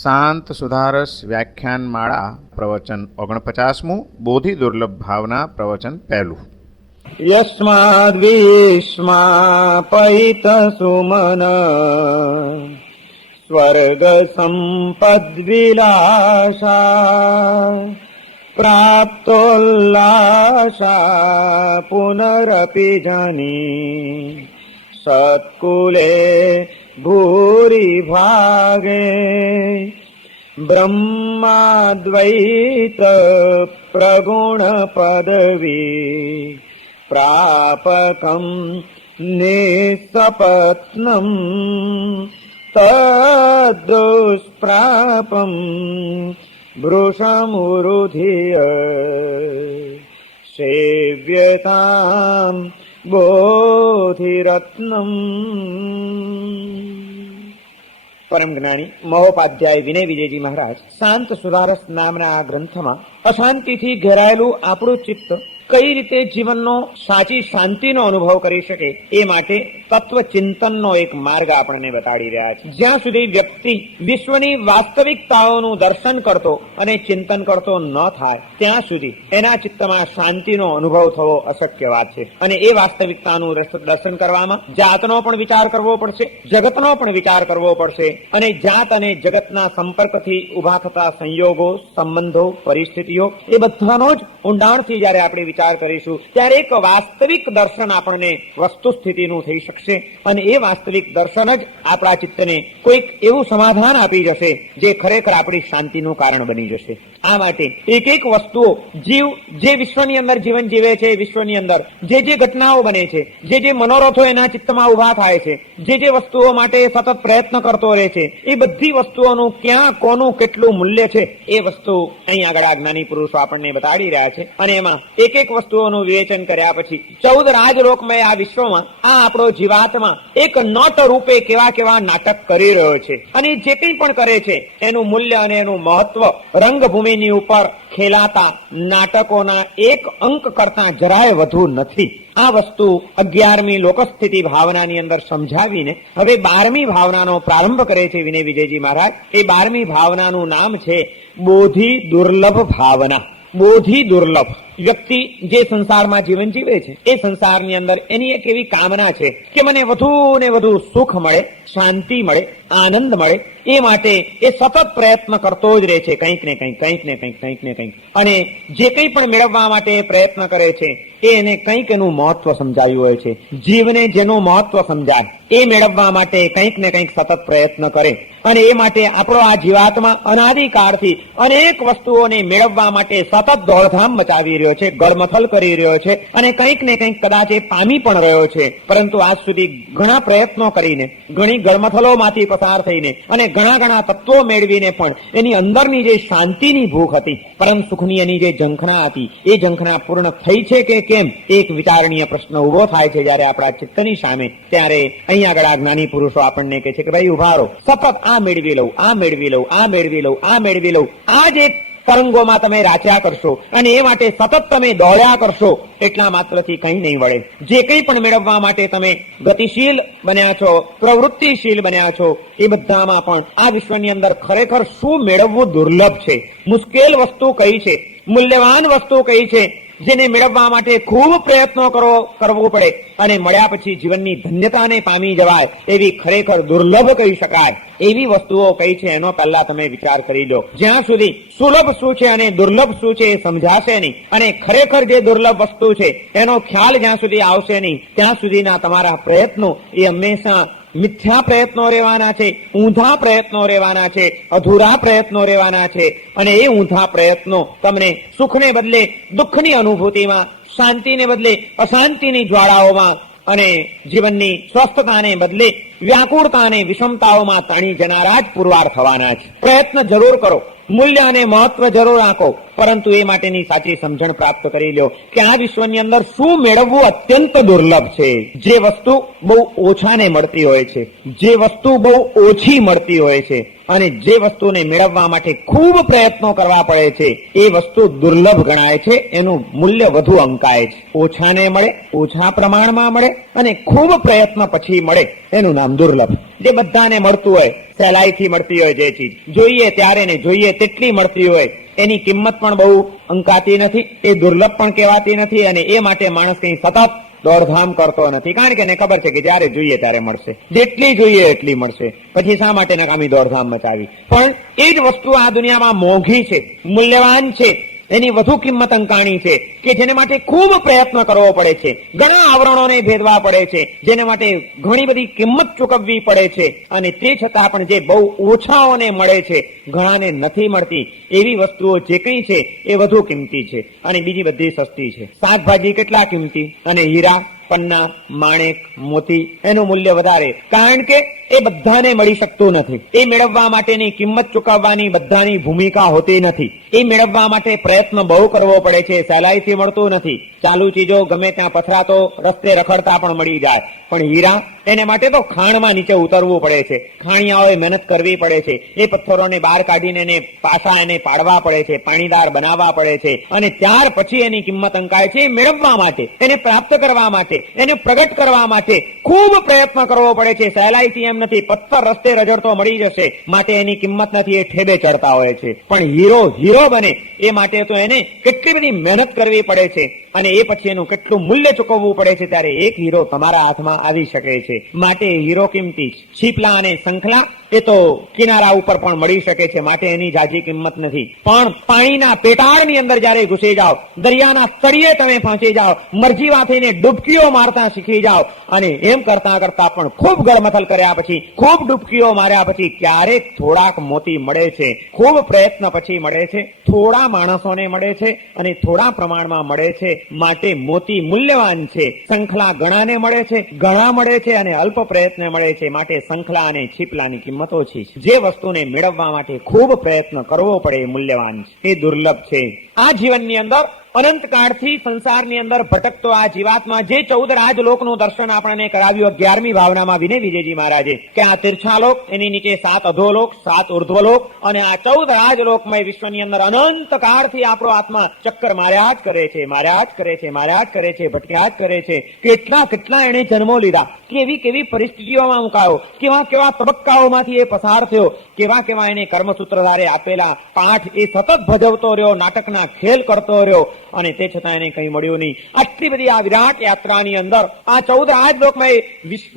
શાંત સુધારસ વ્યાખ્યાનમાળા પ્રવચન 49મું બોધિ દુર્લભ ભાવના પ્રવચન 1. યસ્માદ્વિસ્માપયિત સુમન સ્વર્ગ સંપદ્વિલાસા પ્રાપ્તોલ્લાસા પુનરપિ જની સત્કુલે ભૂરી ભાગે બ્રહ્માદ્વૈત પ્રગુણ પદવી પ્રાપકમ નિસપત્નમ તદ્દુષ્પ્રાપમ વૃષમુરુધિય સેવ્યતામ બોધિરત્નમ. પરમ જ્ઞાની મહોપાધ્યાય વિનય વિજયજી મહારાજ શાંત સુધારસ નામના આ ગ્રંથમાં અશાંતિથી ઘેરાયેલું આપણું ચિત્ત કઈ રીતે જીવનનો સાચી શાંતિનો અનુભવ કરી શકે એ માટે તત્વ ચિંતનનો એક માર્ગ આપણને બતાડી રહ્યા છે. જ્યાં સુધી વ્યક્તિ વિશ્વની વાસ્તવિકતાઓનું દર્શન કરતો અને ચિંતન કરતો ન થાય ત્યાં સુધી એના ચિત્તમાં શાંતિનો અનુભવ થવો અશક્ય વાત છે. અને એ વાસ્તવિકતાનું દર્શન કરવામાં જાતનો પણ વિચાર કરવો પડશે, જગતનો પણ વિચાર કરવો પડશે. અને જાત અને જગતના સંપર્કથી ઉભા થતા સંયોગો, સંબંધો, પરિસ્થિતિઓ એ બધાનો જ ઊંડાણથી જયારે આપણે વિચાર કરીશું ત્યારે એક વાસ્તવિક દર્શન આપણને વસ્તુ સ્થિતિનું થઈ શકશે. અને એ વાસ્તવિક દર્શન જ આપણા ચિત્તને કોઈક એવું સમાધાન આપી જશે જે ખરેખર આપણી શાંતિનું કારણ બની જશે. આ માટે એક એક વસ્તુઓ જીવ જે વિશ્વની અંદર જીવન જીવે છે, વિશ્વની અંદર જે જે ઘટનાઓ બને છે, જે જે મનોરથો એના ચિત્તમાં ઉભા થાય છે, જે જે વસ્તુઓ માટે સતત પ્રયત્ન કરતો રહે છે, એ બધી વસ્તુઓનું ક્યાં કોનું કેટલું મૂલ્ય છે એ વસ્તુ અહીં આગળ આ જ્ઞાની પુરુષો આપણને બતાડી રહ્યા છે. અને એમાં એક એક વસ્તુઓનું વિવેચન કર્યા પછી 14 રાજલોકમય આ વિશ્વમાં આ આપણો જીવાત્મા એક નટ રૂપે કેવા કેવા નાટક કરી રહ્યો છે. અને જે કંઈ પણ કરે છે એનું મૂલ્ય અને એનું મહત્વ રંગભૂમિની ઉપર ખેલાતા નાટકોના એક અંક કરતા જરાય વધુ નથી. આ વસ્તુ 11મી લોકસ્થિતિ ભાવનાની અંદર સમજાવીને હવે 12મી ભાવનાનો પ્રારંભ કરે છે વિનય વિજયજી મહારાજ. એ 12મી ભાવનાનું નામ છે બોધિ દુર્લભ ભાવના. બોધિ દુર્લભ વ્યક્તિ જે સંસારમાં જીવન જીવે છે એ સંસારની અંદર એની એક એવી કામના છે કે મને વધુ ને વધુ સુખ મળે, શાંતિ મળે, આનંદ મળે. એ માટે એ સતત પ્રયત્ન કરતો જ રહે છે, કંઈક ને કંઈક, કંઈક ને કંઈક, કંઈક ને કંઈક. અને જે કંઈ પણ મેળવવા માટે પ્રયત્ન કરે છે એ એને કંઈક એનું મહત્વ સમજાવ્યું હોય છે. જીવને જેનું મહત્વ સમજાય એ મેળવવા માટે કંઈક ને કંઈક સતત પ્રયત્ન કરે. અને એ માટે આપણો આ જીવાત્મા અનાદિકાળથી અનેક વસ્તુઓને મેળવવા માટે સતત દોડધામ મચાવી રહ્યો છે, ગળમથલ કરી રહ્યો છે. અને કંઈક ને કંઈક કદાચ એ પામી પણ રહ્યો છે. પરંતુ આજ સુધી ઘણા પ્રયત્નો કરીને, ઘણી ગળમથલોમાંથી પસાર થઈને અને ઘણા તત્વો મેળવીને પણ એની અંદરની જે શાંતિની ભૂખ હતી, પરમ સુખની એની જે ઝંખના હતી, એ ઝંખના પૂર્ણ થઈ છે કે કેમ એક વિચારણીય પ્રશ્ન ઉભો થાય છે જયારે આપણા ચિત્તની સામે. ત્યારે અહીં આગળ આ જ્ઞાની પુરુષો આપણને કહે છે કે ભાઈ ઉભા રહો, સતત આ મેળવી લઉં, આ મેળવી લઉં, આ મેળવી લઉં, આ મેળવી લઉં, આ જ એક તરંગોમાં તમે રાચ્યા કરશો અને એ માટે સતત તમે દોડ્યા કરશો એટલા માત્રથી કંઈ નહીં વળે. જે કંઈ પણ મેળવવા માટે તમે ગતિશીલ બન્યા છો, પ્રવૃત્તિશીલ બન્યા છો, એ બધામાં પણ આ વિશ્વની અંદર ખરેખર શું મેળવવું દુર્લભ છે, મુશ્કેલ વસ્તુ કઈ છે, મૂલ્યવાન વસ્તુ કઈ છે જેને મેળવવા માટે ખૂબ પ્રયત્નો કરવો પડે અને મળ્યા પછી જીવનની ધન્યતાને પામી જવાય એવી ખરેખર દુર્લભ કહી શકાય એવી વસ્તુઓ કઈ છે એનો પહેલા તમે વિચાર કરી લો. જ્યાં સુધી સુલભ શું છે અને દુર્લભ શું છે એ સમજાશે નહીં અને ખરેખર જે દુર્લભ વસ્તુ છે એનો ખ્યાલ જ્યાં સુધી આવશે નહીં ત્યાં સુધીના તમારા પ્રયત્નો એ હંમેશા મિથ્યા પ્રયત્નો રહેવાના છે, ઊંધા પ્રયત્નો રહેવાના છે, અધૂરા પ્રયત્નો રહેવાના છે. અને એ ઊંધા પ્રયત્નો તમને સુખને બદલે દુઃખની અનુભૂતિમાં, શાંતિને બદલે અશાંતિની જ્વાળાઓમાં અને જીવનની સ્વસ્થતાને બદલે વ્યાકુળતા અને વિષમતાઓમાં તાણી જનારા જ પુરવાર થવાના છે. પ્રયત્ન જરૂર કરો, મૂલ્ય અને મહત્વ જરૂર આંકો, પરંતુ એ માટેની સાચી સમજણ પ્રાપ્ત કરી લો કે આ વિશ્વની અંદર શું મેળવવું અત્યંત દુર્લભ છે. જે વસ્તુ બહુ ઓછાને મળતી હોય છે, જે વસ્તુ બહુ ઓછી મળતી હોય છે, અને જે વસ્તુને મેળવવા માટે ખૂબ પ્રયત્નો કરવા પડે છે એ વસ્તુ દુર્લભ ગણાય છે, એનું મૂલ્ય વધુ અંકાય છે. ઓછાને મળે, ઓછા પ્રમાણમાં મળે અને ખૂબ પ્રયત્ન પછી મળે એનું નામ દુર્લભ. જે બધાને મળતું હોય, સહેલાઈથી મળતી હોય જે ચીજ, જોઈએ ત્યારે ને જોઈએ તેટલી મળતી હોય, એની કિંમત પણ બહુ અંકાતી નથી, એ દુર્લભ પણ કહેવાતી નથી, અને એ માટે માણસ કઈ સતત દોડધામ કરતો નથી, કારણ કે એને ખબર છે કે જયારે જોઈએ ત્યારે મળશે, જેટલી જોઈએ એટલી મળશે, પછી શા માટે નકામી દોડધામ મચાવી. પણ એ જ વસ્તુ આ દુનિયામાં મોંઘી છે, મૂલ્યવાન છે, એની વધુ કિંમત અંકાણી છે, કે જેને માટે ખૂબ પ્રયત્ન કરવો પડે છે, ઘણા આવરણોને ભેદવા પડે છે, જેને માટે ઘણી બધી કિંમત ચૂકવવી પડે છે, અને તે છતાં પણ જે બહુ ઓછાઓને મળે છે, ઘણાને નથી મળતી, એવી વસ્તુઓ જે કંઈ છે એ વધુ કિંમતી છે અને બીજી બધી સસ્તી છે. શાકભાજી કેટલા કિંમતી, અને હીરા, પન્ના, માણેક, મોતી એનું મૂલ્ય વધારે, કારણ કે એ બધાને મળી શકતું નથી. એ મેળવવા માટેની કિંમત ચૂકવવાની બધાની ભૂમિકા હોતી નથી. એ મેળવવા માટે પ્રયત્ન બહુ કરવો પડે છે, સહેલાઈથી મળતું નથી. ચાલુ ચીજો ગમે ત્યાં પથરાતો રસ્તે રખડતા પણ મળી જાય, પણ હીરા એને માટે તો ખાણમાં નીચે ઉતરવું પડે છે, ખાણિયાઓએ મહેનત કરવી પડે છે, એ પથ્થરોને બહાર કાઢીને એને પાછા એને પાડવા પડે છે, પાણીદાર બનાવવા પડે છે, અને ત્યાર પછી એની કિંમત અંકાય છે. મેળવવા માટે, એને પ્રાપ્ત કરવા માટે, એને પ્રગટ કરવા માટે ખૂબ પ્રયત્ન કરવો પડે છે, સહેલાઈથી એમ નથી. પથ્થર રસ્તે રજડતો મળી જશે માટે એની કિંમત નથી, એ ઠેબે ચડતા હોય છે. પણ હીરો બને એ માટે તો એને કેટલી બધી મહેનત કરવી પડે છે, અને એ પછી એનું કેટલું મૂલ્ય ચૂકવવું પડે છે, ત્યારે એક હીરો તમારા હાથમાં આવી શકે છે. માટે હીરો કિંમતી છે. છીપલા અને શંખલા એ તો કિનારા ઉપર પણ મળી શકે છે, માટે એની જાજી કિંમત નથી. પણ પાણીના પેટાળની અંદર જયારે ઘૂસી જાઓ, દરિયાના તળિયે તમે પહોંચી જાઓ, મરજીવા થઈને ડૂબકીઓ મારતા શીખી જાઓ, અને એમ કરતા કરતા પણ ખૂબ ગળમથલ કર્યા પછી, ખૂબ ડૂબકીઓ માર્યા પછી ક્યારેક થોડાક મોતી મળે છે. ખૂબ પ્રયત્ન પછી મળે છે, થોડા માણસોને મળે છે અને થોડા પ્રમાણમાં મળે છે, માટે મોતી મૂલ્યવાન છે. શંખલા ઘણાને મળે છે, ઘણા મળે છે, અને અલ્પ પ્રયત્ન મળે છે, માટે શંખલા અને છીપલાની કિંમત ઓછી છે. જે વસ્તુને મેળવવા માટે ખૂબ પ્રયત્ન કરવો પડે એ મૂલ્યવાન છે, એ દુર્લભ છે. આ જીવનની અંદર અનંત કાળથી સંસારની અંદર ભટકતો આ જીવાત્મા જે 14 રાજલોકનું દર્શન આપણને કરાવ્યું 11મી ભાવનામાં વિનય વિજયજી મહારાજે, કે આ તીર્છાલોક, એની નીચે 7 અધોલોક, 7 ઉર્ધ્વલોક, અને આ 14 રાજલોકમય વિશ્વની અંદર અનંત કાળથી આપણો આત્મા ચક્કર માર્યા જ કરે છે, ભટક્યા જ કરે છે. કેટલા એને જન્મો લીધા, કેવી પરિસ્થિતિઓમાં મુકાયો, કેવા તબક્કાઓમાંથી એ પસાર થયો, કેવા એને કર્મસૂત્રધારે આપેલા પાઠ એ સતત ભજવતો રહ્યો, નાટકના ખેલ કરતો રહ્યો, અને તે છતાં એને કંઈ મળ્યું નહીં. આટલી બધી આ વિરાટ યાત્રાની અંદર આ 14 રાજલોકમય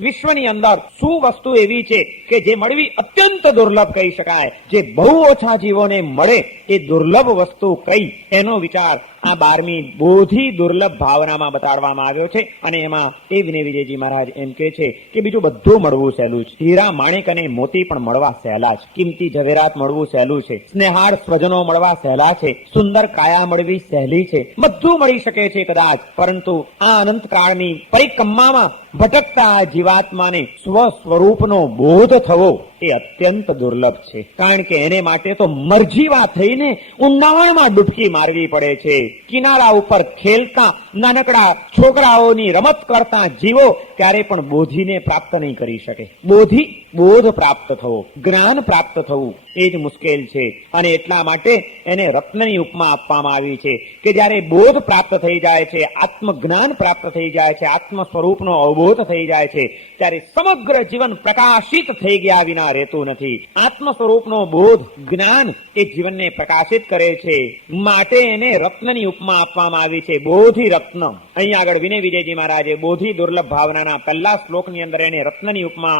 વિશ્વની અંદર શું વસ્તુ એવી છે કે જે મળવી અત્યંત દુર્લભ કહી શકાય, જે બહુ ઓછા જીવોને મળે એ દુર્લભ વસ્તુ કઈ, એનો વિચાર આ 12મી બોધી દુર્લભ ભાવનામાં બતાડવામાં આવ્યો છે. અને એમાં એ વિનય વિજયજી મહારાજ એમ કે છે કે બીજું બધું મળવું સહેલું છે. હીરા, માણેક અને મોતી પણ મળવા સહેલા છે, કિંમતી ઝવેરાત મળવું સહેલું છે, સ્નેહાળ સ્વજનો મળવા સહેલા છે, સુંદર કાયા મળવી સહેલી છે, બધું મળી શકે છે કદાચ, પરંતુ આ અનંત કાળની પરિક્રમામાં ભટકતા આ જીવાત્માને સ્વ સ્વરૂપનો બોધ થવો એ અત્યંત દુર્લભ છે. કારણ કે એને માટે તો મરજીવા થઈને ઊંડાણમાં ડૂબકી મારવી પડે છે. કિનારા ઉપર ખેલતા નાનકડા છોકરાઓની રમત કરતા જીવો ક્યારે પણ બોધીને પ્રાપ્ત નહીં કરી શકે. બોધ પ્રાપ્ત થવો, જ્ઞાન પ્રાપ્ત થવું એ જ મુશ્કેલ છે. અને એટલા માટે એને રત્નની ઉપમા આપવામાં આવી છે કે જયારે બોધ પ્રાપ્ત થઈ જાય છે, આત્મજ્ઞાન પ્રાપ્ત થઈ જાય છે, આત્મ સ્વરૂપનો અવબોધ થઈ જાય છે, ત્યારે સમગ્ર જીવન પ્રકાશિત થઈ ગયા વિના રહેતું નથી. આત્મ સ્વરૂપનો બોધ, જ્ઞાન એ જીવનને પ્રકાશિત કરે છે. માટે એને રત્નની ઉપમા આપવામાં આવી છે, બોધિ રત્ન. અહીંયા આગળ વિનય વિજયજી મહારાજે બોધિ દુર્લભ ભાવનાના પહેલા શ્લોકની અંદર એને રત્નની ઉપમા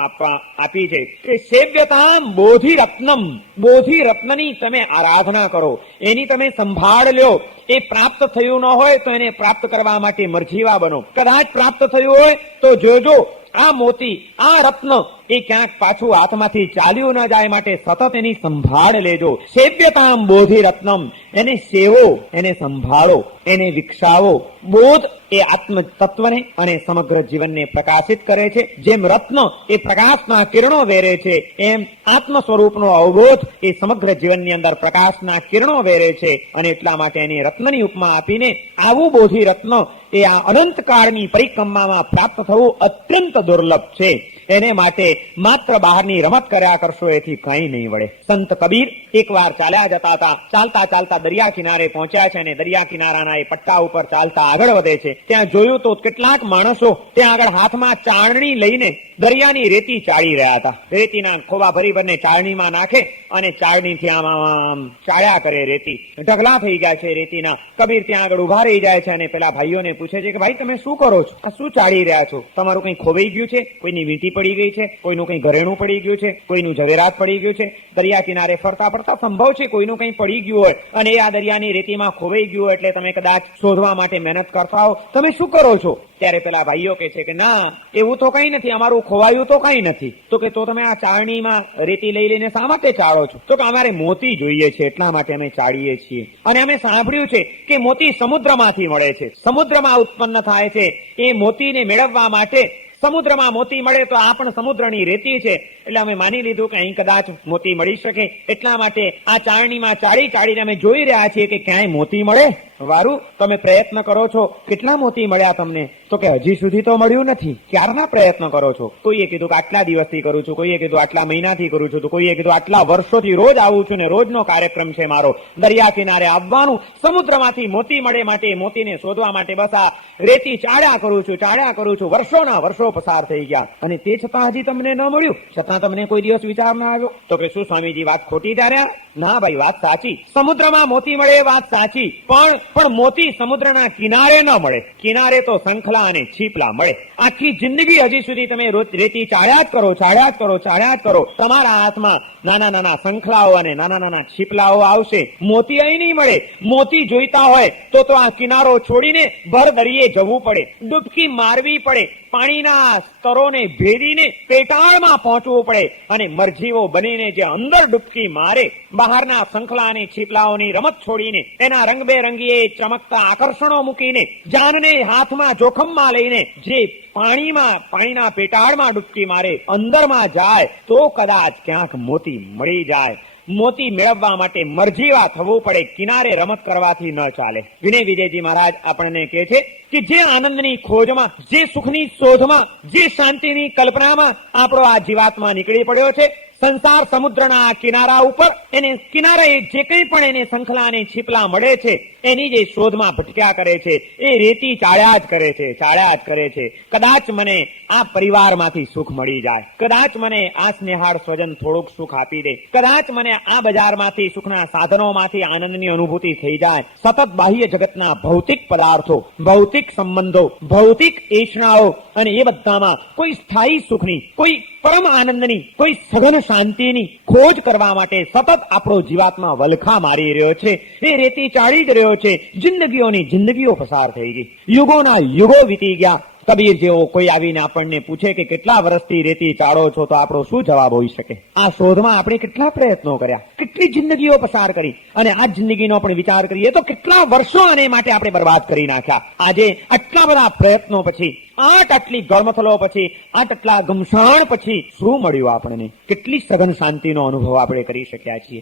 આપી છે કે સેવ્યતામ બોધિ રત્નમ, બોધિ રત્નની તમે આરાધના કરો, એની તમે સંભાળ લ્યો. એ પ્રાપ્ત થયું ન હોય તો એને પ્રાપ્ત કરવા માટે મરજીવા બનો. કદાચ પ્રાપ્ત થયું હોય તો જોજો આ મોતી, આ રત્ન એ ક્યાંક પાછું હાથમાંથી ચાલ્યું ન જાય, માટે સતત એની સંભાળ લેજો. સેવ્યતામ બોધિ રત્નમ, એને સેવો, એને સંભાળો, એને વિકસાવો. બોધ એ આત્મ તત્વને અને સમગ્ર જીવનને પ્રકાશિત કરે છે. જેમ રત્ન એ પ્રકાશના કિરણો વેરે છે, એમ આત્મ સ્વરૂપનો અવબોધ એ સમગ્ર જીવનની અંદર પ્રકાશના કિરણો વેરે છે. અને એટલા માટે એની રત્નની ઉપમા આપીને આવું બોધિ રત્ન એ આ અનંત કાળની પરિક્રમામાં પ્રાપ્ત થવું અત્યંત દુર્લભ છે. એને માટે માત્ર બહારની રમત કર્યા કરશો એથી કંઈ નહીં વળે. સંત કબીર એકવાર ચાલ્યા જતા હતા. ચાલતા ચાલતા દરિયા કિનારે પહોંચ્યા છે અને દરિયા કિનારાના એ પટ્ટા ઉપર ચાલતા આગળ વધે છે. ત્યાં જોયું તો કેટલાક માણસો ત્યાં આગળ હાથમાં ચાળણી લઈને દરિયાની રેતી ચાળી રહ્યા હતા. રેતીના ખોબા ભરી ભરીને ચાળણીમાં નાખે અને ચાળણીથી આમ ચાળ્યા કરે. રેતી ઢગલા થઈ ગયા છે રેતીના. કબીર ત્યાં આગળ ઉભા રહી જાય છે અને પેલા ભાઈઓને પૂછે છે કે ભાઈ તમે શું કરો છો? આ શું ચાળી રહ્યા છો? તમારું કંઈ ખોવાઈ ગયું છે? કોઈની વીંટી પડી ગઈ છે? કોઈનું કંઈ ઘરેણું પડી ગયું છે? કોઈનું ઝવેરાત પડી ગયું છે? દરિયા કિનારે ફરતા ફરતા સંભવ છે કોઈનું કંઈ પડી ગયું હોય અને એ આ દરિયાની રેતીમાં ખોવાઈ ગયું એટલે તમે કદાચ શોધવા માટે મહેનત કરતા હો. તમે શું કરો છો? ત્યારે પેલા ભાઈઓ કે છે કે ના એવું તો કઈ નથી, અમારું ખોવાયું તો કઈ નથી. તો કે તો તમે આ ચાળણીમાં રેતી લઈ લઈને શા માટે ચાળો છો? તો કે અમારે મોતી જોઈએ છે એટલા માટે અમે ચાળીએ છીએ. અને અમે સાંભળ્યું છે કે મોતી સમુદ્રમાંથી મળે છે, સમુદ્રમાં ઉત્પન્ન થાય છે. એ મોતીને મેળવવા માટે સમુદ્રમાં મોતી મળે તો આ પણ સમુદ્રની રેતી છે એટલે અમે માની લીધું કે અહીં કદાચ મોતી મળી શકે એટલા માટે આ ચાળણીમાં ચાળી ચાળીને અમે જોઈ રહ્યા છીએ કે ક્યાંય મોતી મળે. વારું તમે પ્રયત્ન કરો છો, કેટલા મોતી મળ્યા તમને? તો કે હજી સુધી તો મળ્યું નથી. ક્યારના પ્રયત્ન કરો છો? કોઈએ કીધું કે આટલા દિવસથી કરું છું, કોઈએ કીધું આટલા મહિનાથી કરું છું, તો કોઈએ કીધું આટલા વર્ષોથી રોજ આવું છું ને રોજનો કાર્યક્રમ છે મારો દરિયા કિનારે આવવાનું, સમુદ્રમાંથી મોતી મળે માટે મોતીને શોધવા માટે બસ આ રેતી ચાળ્યા કરું છું. વર્ષોના વર્ષો પસાર થઈ ગયા અને તે છતાં હજી તમને ન મળ્યું. છતાં તમને કોઈ દિવસ વિચાર ના આવ્યો? તો કે શું સ્વામીજી વાત ખોટી ધાર્યા? ના ભાઈ વાત સાચી. સમુદ્રમાં મોતી મળે એ વાત સાચી, પણ મોતી સમુદ્રના કિનારે ન મળે. કિનારે તો શંખલા અને છીપલા મળે. આખી જિંદગી હજી સુધી તમે રેતી ચાળ્યા જ કરો. તમારા હાથમાં નાના નાના શંખલાઓ અને નાના નાના છીપલાઓ આવશે, મોતી અહીં નહીં મળે. મોતી જોઈતા હોય તો આ કિનારો છોડીને ભર દરિયે જવું પડે, ડૂબકી મારવી પડે, પાણીના સ્તરોને ભેદીને પેટાળમાં પહોંચવું પડે અને મરજીવો બનીને જે અંદર ડૂબકી મારે, બહારના શંખલા અને છીપલાઓની રમત છોડીને એના રંગબેરંગી ચમકતા આકર્ષણો મૂકીને જાનને હાથમાં જોખમમાં લઈને જે પાણીના પેટાળમાં ડૂબકી મારે, અંદરમાં જાય તો કદાચ ક્યાંક મોતી મળી જાય. મોતી મેળવવા માટે મરજીવા થવું પડે. કિનારે રમત કરવાથી ન ચાલે. વિનય વિજયજી મહારાજ આપણને કહે છે કે જે આનંદની ખોજમાં, જે સુખની શોધમાં, જે શાંતિની કલ્પનામાં આપણો આ જીવાત્મા નીકળી પડ્યો છે, સંસાર સમુદ્રના કિનારા ઉપર એને કિનારે જે કંઈ પણ એને શંખલા અને છીપલા મળે છે એની જે શોધમાં ભટક્યા કરે છે એ રેતી ચાળ્યા જ કરે છે. કદાચ મને આ પરિવારમાંથી સુખ મળી જાય, કદાચ મને આ સ્નેહાળ સ્વજન થોડુંક સુખ આપી દે, કદાચ મને આ બજારમાંથી સુખના સાધનોમાંથી આનંદની અનુભૂતિ થઈ જાય. સતત બાહ્ય જગતના ભૌતિક પદાર્થો, ભૌતિક સંબંધો, ભૌતિક એષણાઓ અને એ બધામાં કોઈ સ્થાયી સુખની, કોઈ પરમ આનંદની, કોઈ સઘન શાંતિની ખોજ કરવા માટે સતત આપણો જીવાત્મા વલખા મારી રહ્યો છે. એ રેતી ચાળી જ રહ્યો છે. જિંદગીઓ પસાર થઈ ગઈ, યુગોના યુગો વીતી ગયા. કબીર જેવો કોઈ આવીને આપણને પૂછે કે કેટલા વર્ષથી રેતી ચાળો છો તો આપણો શું જવાબ હોઈ શકે? આ શોધમાં આપણે કેટલા પ્રયત્નો કર્યા, કેટલી જિંદગીઓ પસાર કરી અને આ જિંદગીનો પણ વિચાર કરીએ તો કેટલા વર્ષો આને માટે આપણે બરબાદ કરી નાખ્યા. આજે આટલા બધા પ્રયત્નો પછી, આટલી ગળમથલો પછી, આટલા ગમસાણ પછી શું મળ્યું આપણને? કેટલી સઘન શાંતિનો અનુભવ આપણે કરી શક્યા છીએ?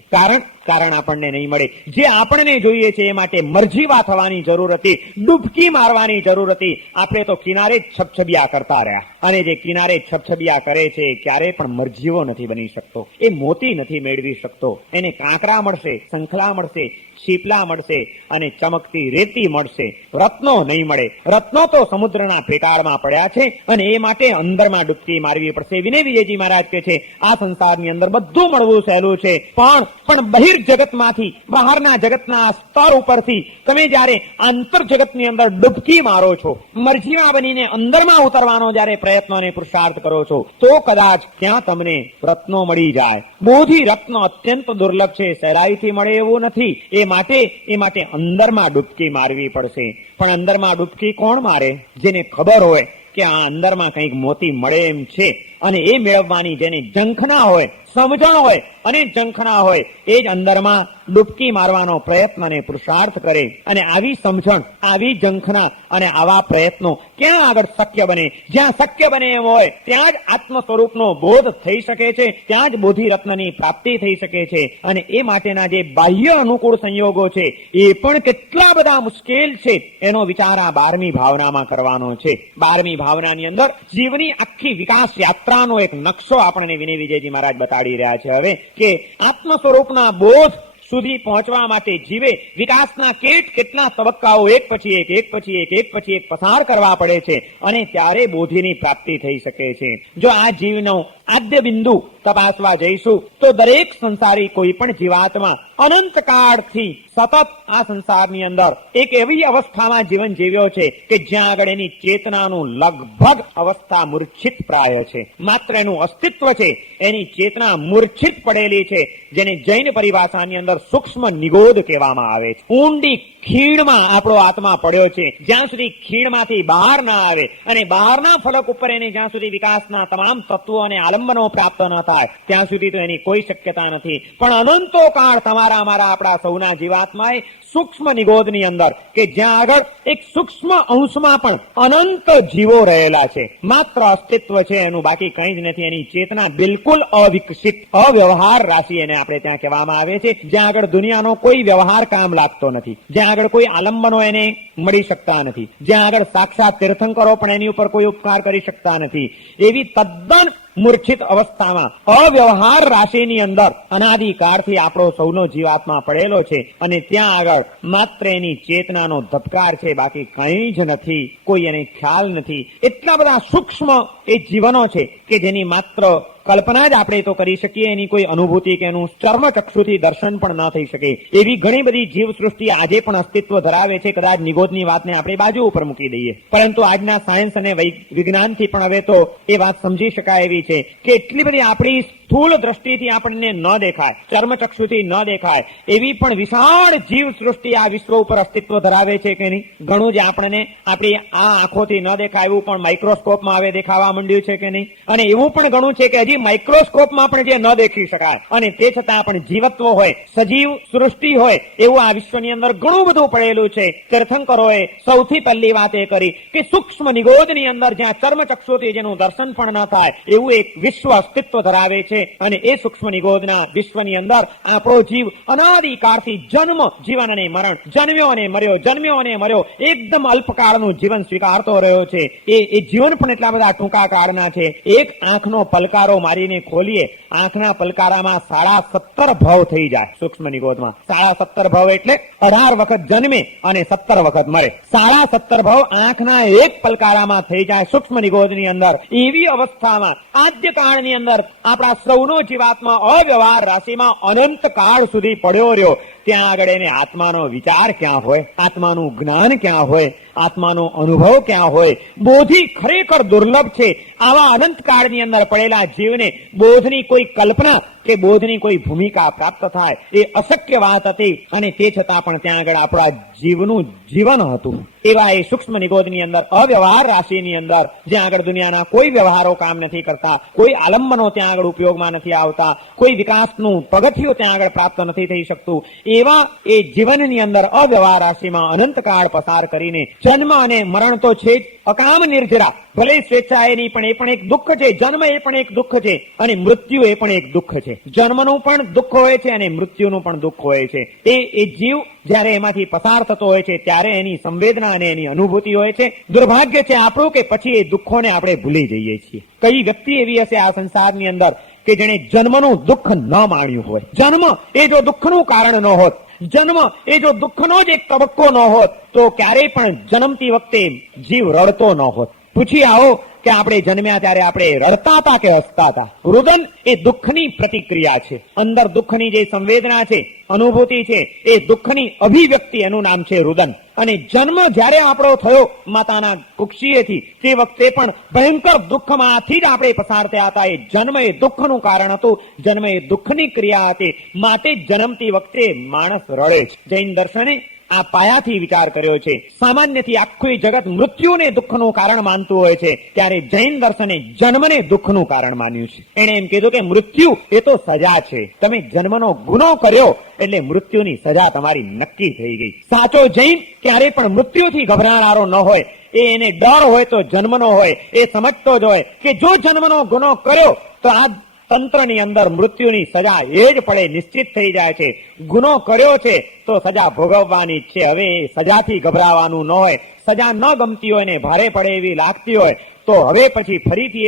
કારણ આપણને નહીં મળે. જે આપણને જોઈએ છે એ માટે મરજીવા થવાની જરૂર હતી, ડૂબકી મારવાની જરૂર હતી. આપણે તો કિનારે છબછબિયા કરતા રહ્યા અને જે કિનારે છબછબિયા કરે છે ક્યારે પણ મરજીવો નથી બની શકતો. એ મોતી નથી મેળવી શકતો. એને કાંકરા મળશે, શંખલા મળશે, છીપલા મળશે અને ચમકતી રેતી મળશે, રત્નો નહીં મળે. રત્નો તો સમુદ્રના પેટાળમાં પડ્યા છે અને એ માટે અંદરમાં ડૂબકી મારવી પડશે. વિનય વિજયજી મહારાજ કહે છે આ સંસારની અંદર બધું મળવું સહેલું છે, પણ બહિર જગતમાંથી, બહારના જગતના સ્તર ઉપરથી તમે જયારે આંતર જગતની અંદર ડૂબકી મારો છો, મરજીવા બનીને અંદરમાં ઉતરવાનો જયારે પ્રયત્ન અને પુરુષાર્થ કરો છો તો કદાચ ત્યાં તમને રત્નો મળી જાય. બોધી રત્ન અત્યંત દુર્લભ છે, સહેલાઈથી મળે એવું નથી. એ માટે અંદરમાં ડૂબકી મારવી પડશે. પણ અંદરમાં ડૂબકી કોણ મારે? જેને ખબર હોય કે આ અંદરમાં કંઈક મોતી મળે એમ છે અને એ મેળવવાની જેને ઝંખના હોય, સમજણ હોય અને ઝંખના હોય એ જ અંદરમાં ડૂબકી મારવાનો પ્રયત્ન અને પુરુષાર્થ કરે. અને આવી સમજણ, આવી ઝંખના અને આવા પ્રયત્નો ક્યાં આગળ શક્ય બને? જ્યાં શક્ય બને એમ હોય ત્યાં જ આત્મ સ્વરૂપનો બોધ થઈ શકે છે, ત્યાં જ બોધિ રત્નની પ્રાપ્તિ થઈ શકે છે. અને એ માટેના જે બાહ્ય અનુકૂળ સંયોગો છે એ પણ કેટલા બધા મુશ્કેલ છે એનો વિચાર આ 12મી ભાવનામાં કરવાનો છે. 12મી ભાવનાની અંદર જીવની આખી વિકાસ યાત્રા યાત્રાનો એક નકશો આપણને વિનય વિજયજી મહારાજ બતાડી રહ્યા છે હવે કે આત્મ સ્વરૂપના બોધ સુધી પહોંચવા માટે જીવે વિકાસના કેટલા તબક્કાઓ એક પછી એક પસાર કરવા પડે છે અને ત્યારે બોધિની પ્રાપ્તિ થઈ શકે છે. જો આ જીવનો આદ્ય બિંદુ તપાસવા જઈશું તો દરેક સંસારી કોઈ પણ જીવાત્મા અનંત કાળથી સતત આ સંસારની અંદર એક એવી અવસ્થામાં જીવન જીવ્યો છે કે જ્યાં આગળ એની ચેતનાનું લગભગ અવસ્થા મૂર્છિત પ્રાય છે. માત્ર એનું અસ્તિત્વ છે, એની ચેતના મૂર્છિત પડેલી છે, જેને જૈન પરિભાષાની અંદર સૂક્ષ્મ નિગોધ કહેવામાં આવે છે. ઊંડી ખીણમાં આપણો આત્મા પડ્યો છે. જ્યાં સુધી ખીણમાંથી બહાર ના આવે અને બહારના ફલક ઉપર એને જ્યાં સુધી વિકાસના તમામ તત્વો અને આલંબનો પ્રાપ્ત ન થાય ત્યાં સુધી તો એની કોઈ શક્યતા નથી. પણ અનંતો કાળ તમારા અમારા આપણા સૌના જીવાત્માએ સૂક્ષ્મ નિગોધની અંદર કે જ્યાં આગળ એક સૂક્ષ્મ અંશમાં પણ અનંત જીવો રહેલા છે, માત્ર અસ્તિત્વ છે એનું, બાકી કંઈ જ નથી. એની ચેતના બિલકુલ અવિકસિત અવ્યવહાર રાશિ એને આપણે ત્યાં કહેવામાં આવે છે, જ્યાં આગળ દુનિયાનો કોઈ વ્યવહાર કામ લાગતો નથી, જ્યાં આગળ કોઈ આલંબનો એને મળી શકતા નથી, જ્યાં આગળ સાક્ષાત તીર્થંકરો પણ એની ઉપર કોઈ ઉપકાર કરી શકતા નથી. એવી તદ્દન મૂર્છિત અવસ્થામાં અવ્યવહાર રાશિની અંદર અનાદિકાળથી આપણો સૌનો જીવાત્મા પડેલો છે અને ત્યાં આગળ માત્ર એની ચેતનાનો ધબકાર છે, બાકી કંઈ જ નથી, કોઈ એને ખ્યાલ નથી. એટલા બધા સૂક્ષ્મ એ જીવનો છે કે જેની માત્ર કલ્પના જ આપણે તો કરી શકીએ, એની કોઈ અનુભૂતિ કે એનું ચર્મચક્ષુથી દર્શન પણ ન થઈ શકે. એવી ઘણી બધી જીવ સૃષ્ટિ આજે પણ અસ્તિત્વ ધરાવે છે. કદાચ નિગોધની વાતને આપણે બાજુ ઉપર મૂકી દઈએ, પરંતુ આજના સાયન્સ અને વિજ્ઞાનથી પણ હવે તો એ વાત સમજી શકાય એવી છે કે એટલી બધી આપણી સ્થૂળ દ્રષ્ટિથી આપણને ન દેખાય, ચર્મચક્ષુથી ન દેખાય એવી પણ વિશાળ જીવ સૃષ્ટિ આ વિશ્વ ઉપર અસ્તિત્વ ધરાવે છે કે નહીં. ઘણું જ આપણને આપણી આ આંખોથી ન દેખાય એવું પણ માઇક્રોસ્કોપમાં હવે દેખાવા માંડ્યું છે કે નહીં. અને એવું પણ ઘણું છે કે હજી માઇક્રોસ્કોપમાં પણ જે ન દેખી શકાય અને તે છતાં પણ જીવત્વ હોય, સજીવ સૃષ્ટિ હોય એવું આ વિશ્વની અંદર ઘણું બધું પડેલું છે. તીર્થંકરોએ સૌથી પહેલી વાત એ કરી કે સૂક્ષ્મ નિગોધની અંદર જ્યાં ચર્મચક્ષુથી જેનું દર્શન પણ ન થાય એવું એક વિશ્વ અસ્તિત્વ ધરાવે છે અને એ સૂક્ષ્મ નિગોધના વિશ્વની અંદર આપણો જીવ અનાદિકાળથી જન્મ, જીવન અને મરણ, જન્મ્યો અને મર્યો, જન્મ્યો અને મર્યો, એકદમ અલ્પકાળનું જીવન સ્વીકારતો રહ્યો છે. એ જીવન પણ એટલા બધા ટૂંકા કાળના છે. એક આંખનો પલકારો મારીને ખોલીએ, આંખના પલકારામાં 17.5 ભવ થઈ જાય. સૂક્ષ્મ નિગોધમાં 17.5 ભવ એટલે 18 વખત જન્મે અને 17 વખત મરે. 17.5 ભવ આંખના એક પલકારામાં થઈ જાય સૂક્ષ્મ નિગોધની અંદર. એવી અવસ્થામાં આદ્ય કાળની અંદર આપણા સૌનો જીવાત્મા અવ્યવહાર રાશિમાં અનંત કાળ સુધી પડ્યો રહ્યો. ત્યાં આગળ એને આત્માનો વિચાર ક્યાં હોય, આત્માનું જ્ઞાન ક્યાં હોય, આત્માનો અનુભવ ક્યાં હોય. બોધિ ખરેખર દુર્લભ છે. આવા અનંત કાળની અંદર પડેલા જીવને બોધની કોઈ કલ્પના કે બોધની કોઈ ભૂમિકા પ્રાપ્ત થાય એ અશક્ય વાત હતી અને તે છતાં પણ ત્યાં આગળ આપણા જીવનું જીવન હતું. એવા એ સૂક્ષ્મ નિગોધની અંદર અવ્યવહાર રાશિની અંદર જ્યાં આગળ દુનિયાના કોઈ વ્યવહારો કામ નથી કરતા, કોઈ આલંબનો ત્યાં આગળ ઉપયોગમાં નથી આવતા, કોઈ વિકાસનું પગથિયું ત્યાં આગળ પ્રાપ્ત નથી થઈ શકતું, એવા એ જીવનની અંદર અવ્યવહાર રાશિમાં અનંતકાળ પસાર કરીને જન્મ અને મરણ તો છે જ, અકામ નિર્જરા, ભલે સ્વેચ્છાએ નહીં પણ એ પણ એક દુઃખ છે. જન્મ એ પણ એક દુઃખ છે અને મૃત્યુ એ પણ એક દુઃખ છે. જન્મનું પણ દુઃખ હોય છે અને મૃત્યુનું પણ દુઃખ હોય છે. એ જીવ જયારે એમાંથી પસાર થતો હોય છે ત્યારે એની સંવેદના અને એની અનુભૂતિ હોય છે. દુર્ભાગ્ય છે આપણું કે પછી એ દુઃખોને આપણે ભૂલી જઈએ છીએ. કઈ વ્યક્તિ એવી હશે આ સંસારની અંદર કે જેણે જન્મનું દુઃખ ન માણ્યું હોય. જન્મ એ જો દુઃખનું કારણ ન હોત, જન્મ એ જો દુઃખનો જ એક તબક્કો ન હોત તો ક્યારેય પણ જન્મતી વખતે જીવ રડતો ન હોત. પૂછી આવો કે આપણે જન્મ્યા ત્યારે આપણે રડતા હતા કે હસતા હતા? રુદન એ દુઃખની પ્રતિક્રિયા છે. અંદર દુઃખની જે સંવેદના છે, અનુભૂતિ છે, એ દુઃખની અભિવ્યક્તિ, એનું નામ છે રુદન. અને જન્મ જયારે આપણો થયો માતાના કુક્ષીએથી તે વખતે પણ ભયંકર દુઃખમાંથી જ આપણે પસાર થયા હતા. એ જન્મ એ દુઃખનું કારણ હતું, જન્મ એ દુઃખની ક્રિયા હતી, માટે જન્મતી વખતે માણસ રડે છે. જૈન દર્શને આ પાયાથી વિચાર કર્યો છે. સામાન્યથી આખું જગત મૃત્યુને દુઃખનું કારણ માનતું હોય છે, ત્યારે જૈન દર્શને જન્મને દુઃખનું કારણ માન્યું છે. એણે એમ કીધું કે મૃત્યુ એ તો સજા છે. તમે જન્મનો ગુનો કર્યો એટલે મૃત્યુની સજા તમારી નક્કી થઈ ગઈ. સાચો જૈન ક્યારે પણ મૃત્યુથી ગભરાનારો ન હોય. એને ડર હોય તો જન્મનો હોય. એ સમજતો જ હોય કે જો જન્મનો ગુનો કર્યો તો આ તંત્રની અંદર મૃત્યુની સજા એ જ પડે, નિશ્ચિત થઈ જાય છે. ગુનો કર્યો છે તો સજા ભોગવવાની જ છે. હવે સજાથી ગભરાવાનું ન હોય. સજા ન ગમતી હોય ને ભારે પડે એવી લાગતી હોય તો હવે પછી ફરીથી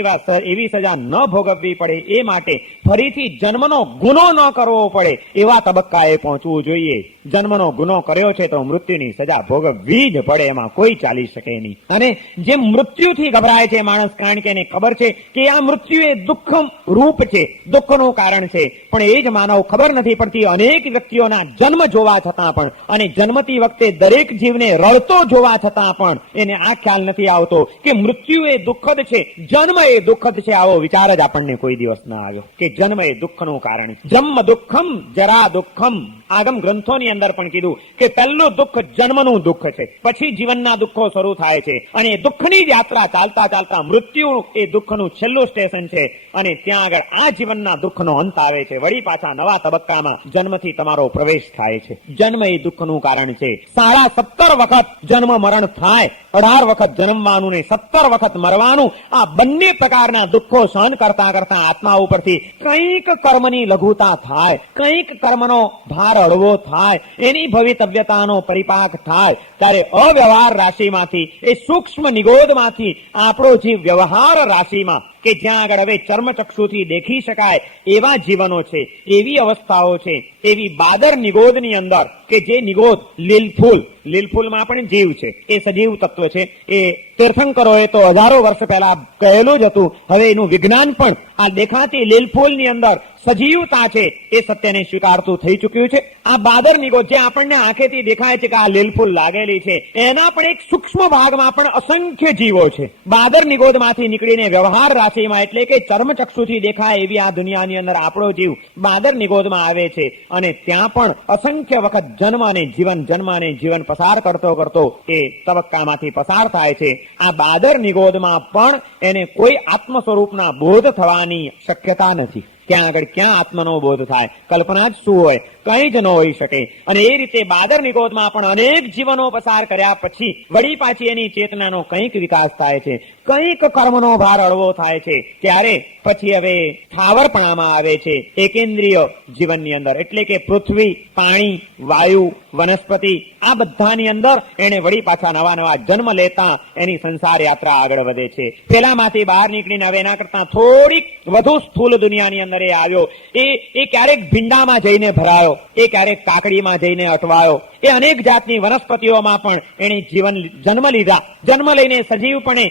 એવી સજા ન ભોગવવી પડે, એ માટે ફરીથી જન્મનો ગુનો ન કરવો પડે એવા તબક્કાએ પહોંચવું જોઈએ. જન્મનો ગુનો કર્યો છે તો મૃત્યુની સજા ભોગવવી જ પડે, એમાં કોઈ ચાલી શકે નહીં. અને જે મૃત્યુથી ગભરાય છે માણસ, કારણ કે એને ખબર છે કે આ મૃત્યુ એ દુઃખ રૂપ છે, દુઃખનું કારણ છે, પણ એ જ માનવ ખબર નથી પડતી. અનેક વ્યક્તિઓના જન્મ જોવા છતાં પણ અને જન્મતી વખતે દરેક જીવને રડતો જોવા છતાં પણ એને આ ખ્યાલ નથી આવતો કે મૃત્યુ એ દુઃખદ છે, જન્મ એ દુઃખદ છે. આવો વિચાર જ આપણને કોઈ દિવસ ના આવ્યો કે જન્મ એ દુઃખનું કારણ છે. જન્મ દુઃખમ જરા દુઃખમ. આગમ ગ્રંથોની અંદર પણ કીધું કે પહેલું દુઃખ જન્મનું દુઃખ છે, પછી જીવનના દુઃખો શરૂ થાય છે, અને દુઃખની યાત્રા ચાલતા ચાલતા મૃત્યુ એ દુઃખનું છેલ્લું સ્ટેશન છે, અને ત્યાં આગળ આ જીવનના દુઃખનો અંત આવે છે. વળી પાછા નવા તબક્કામાં જન્મથી તમારો પ્રવેશ થાય છે. જન્મ એ દુઃખનું કારણ છે. 17.5 વખત જન્મ મરણ થાય, 18 વખત જન્મવાનું ને 17 વખત મરવાનું, આ બંને પ્રકારના દુઃખો સહન કરતા કરતા આત્મા ઉપરથી કંઈક કર્મની લઘુતા થાય, કંઈક કર્મનો ભાર હળવો થાય, એની ભવિતવ્યતાનો પરિપાક થાય, ત્યારે અવ્યવહાર રાશિમાંથી, એ સૂક્ષ્મ નિગોદમાંથી આપણો જીવ વ્યવહાર રાશિમાં, કે જ્યાં આગળ હવે ચર્મચક્ષુથી દેખી શકાય એવા જીવનો છે, એવી અવસ્થાઓ છે, એવી બાદર નિગોદની અંદર, કે જે નિગોદ લીલફૂલમાં પણ જીવ છે, એ સજીવ તત્વ છે. એ તીર્થંકરોએ તો હજારો વર્ષ પહેલા કહેલું જ હતું. હવે એનું વિજ્ઞાન પણ આ દેખાતી લીલફૂલની અંદર સજીવતા છે એ સત્યને સ્વીકારતું થઈ ચુક્યું છે. આ બાદર નિગોદ જે આપણને આંખેથી દેખાય છે કે આ લીલફૂલ લાગેલી છે, એના પણ એક સૂક્ષ્મ ભાગમાં પણ અસંખ્ય જીવો છે. બાદર નિગોદમાંથી નીકળીને વ્યવહાર રાશિમાં, એટલે કે ચર્મચક્ષુથી દેખાય એવી આ દુનિયાની અંદર આપણો જીવ બાદર નિગોદમાં આવે છે, અને ત્યાં પણ અસંખ્ય વખત જન્મ અને જીવન પસાર કરતો કરતો એ તબક્કામાંથી પસાર થાય છે. આ બાદર નિગોદમાં પણ એને કોઈ આત્મ સ્વરૂપના બોધ થવાની શક્યતા નથી. ત્યાં આગળ ક્યાં આત્માનો બોધ થાય? કલ્પના જ શું હોય? કંઈ જ ન હોઈ શકે. અને એ રીતે બાદર નિગોદમાં પણ અનેક જીવનો પસાર કર્યા પછી વળી પાછી એની ચેતનાનો કંઈક વિકાસ થાય છે, કંઈક કર્મનો ભાર હળવો થાય છે, ત્યારે પછી હવે સ્થાવરપણામાં આવે છે એકેન્દ્રિય જીવનની અંદર, એટલે કે પૃથ્વી, પાણી, વાયુ, વનસ્પતિ, આ બધાની અંદર એને વળી પાછા નવા જન્મ લેતા એની સંસાર યાત્રા આગળ વધે છે. પેલામાંથી બહાર નીકળીને હવે એના કરતા થોડીક વધુ સ્થૂલ દુનિયાની અંદર એ આવ્યો. એ ક્યારેક ભીંડામાં જઈને ભરાયો, એ ક્યારેક કાકડીમાં જઈને અટવાયો, એ અનેક જાતની વનસ્પતિઓમાં પણ એને જન્મ લીધા. જન્મ લઈને સજીવપણે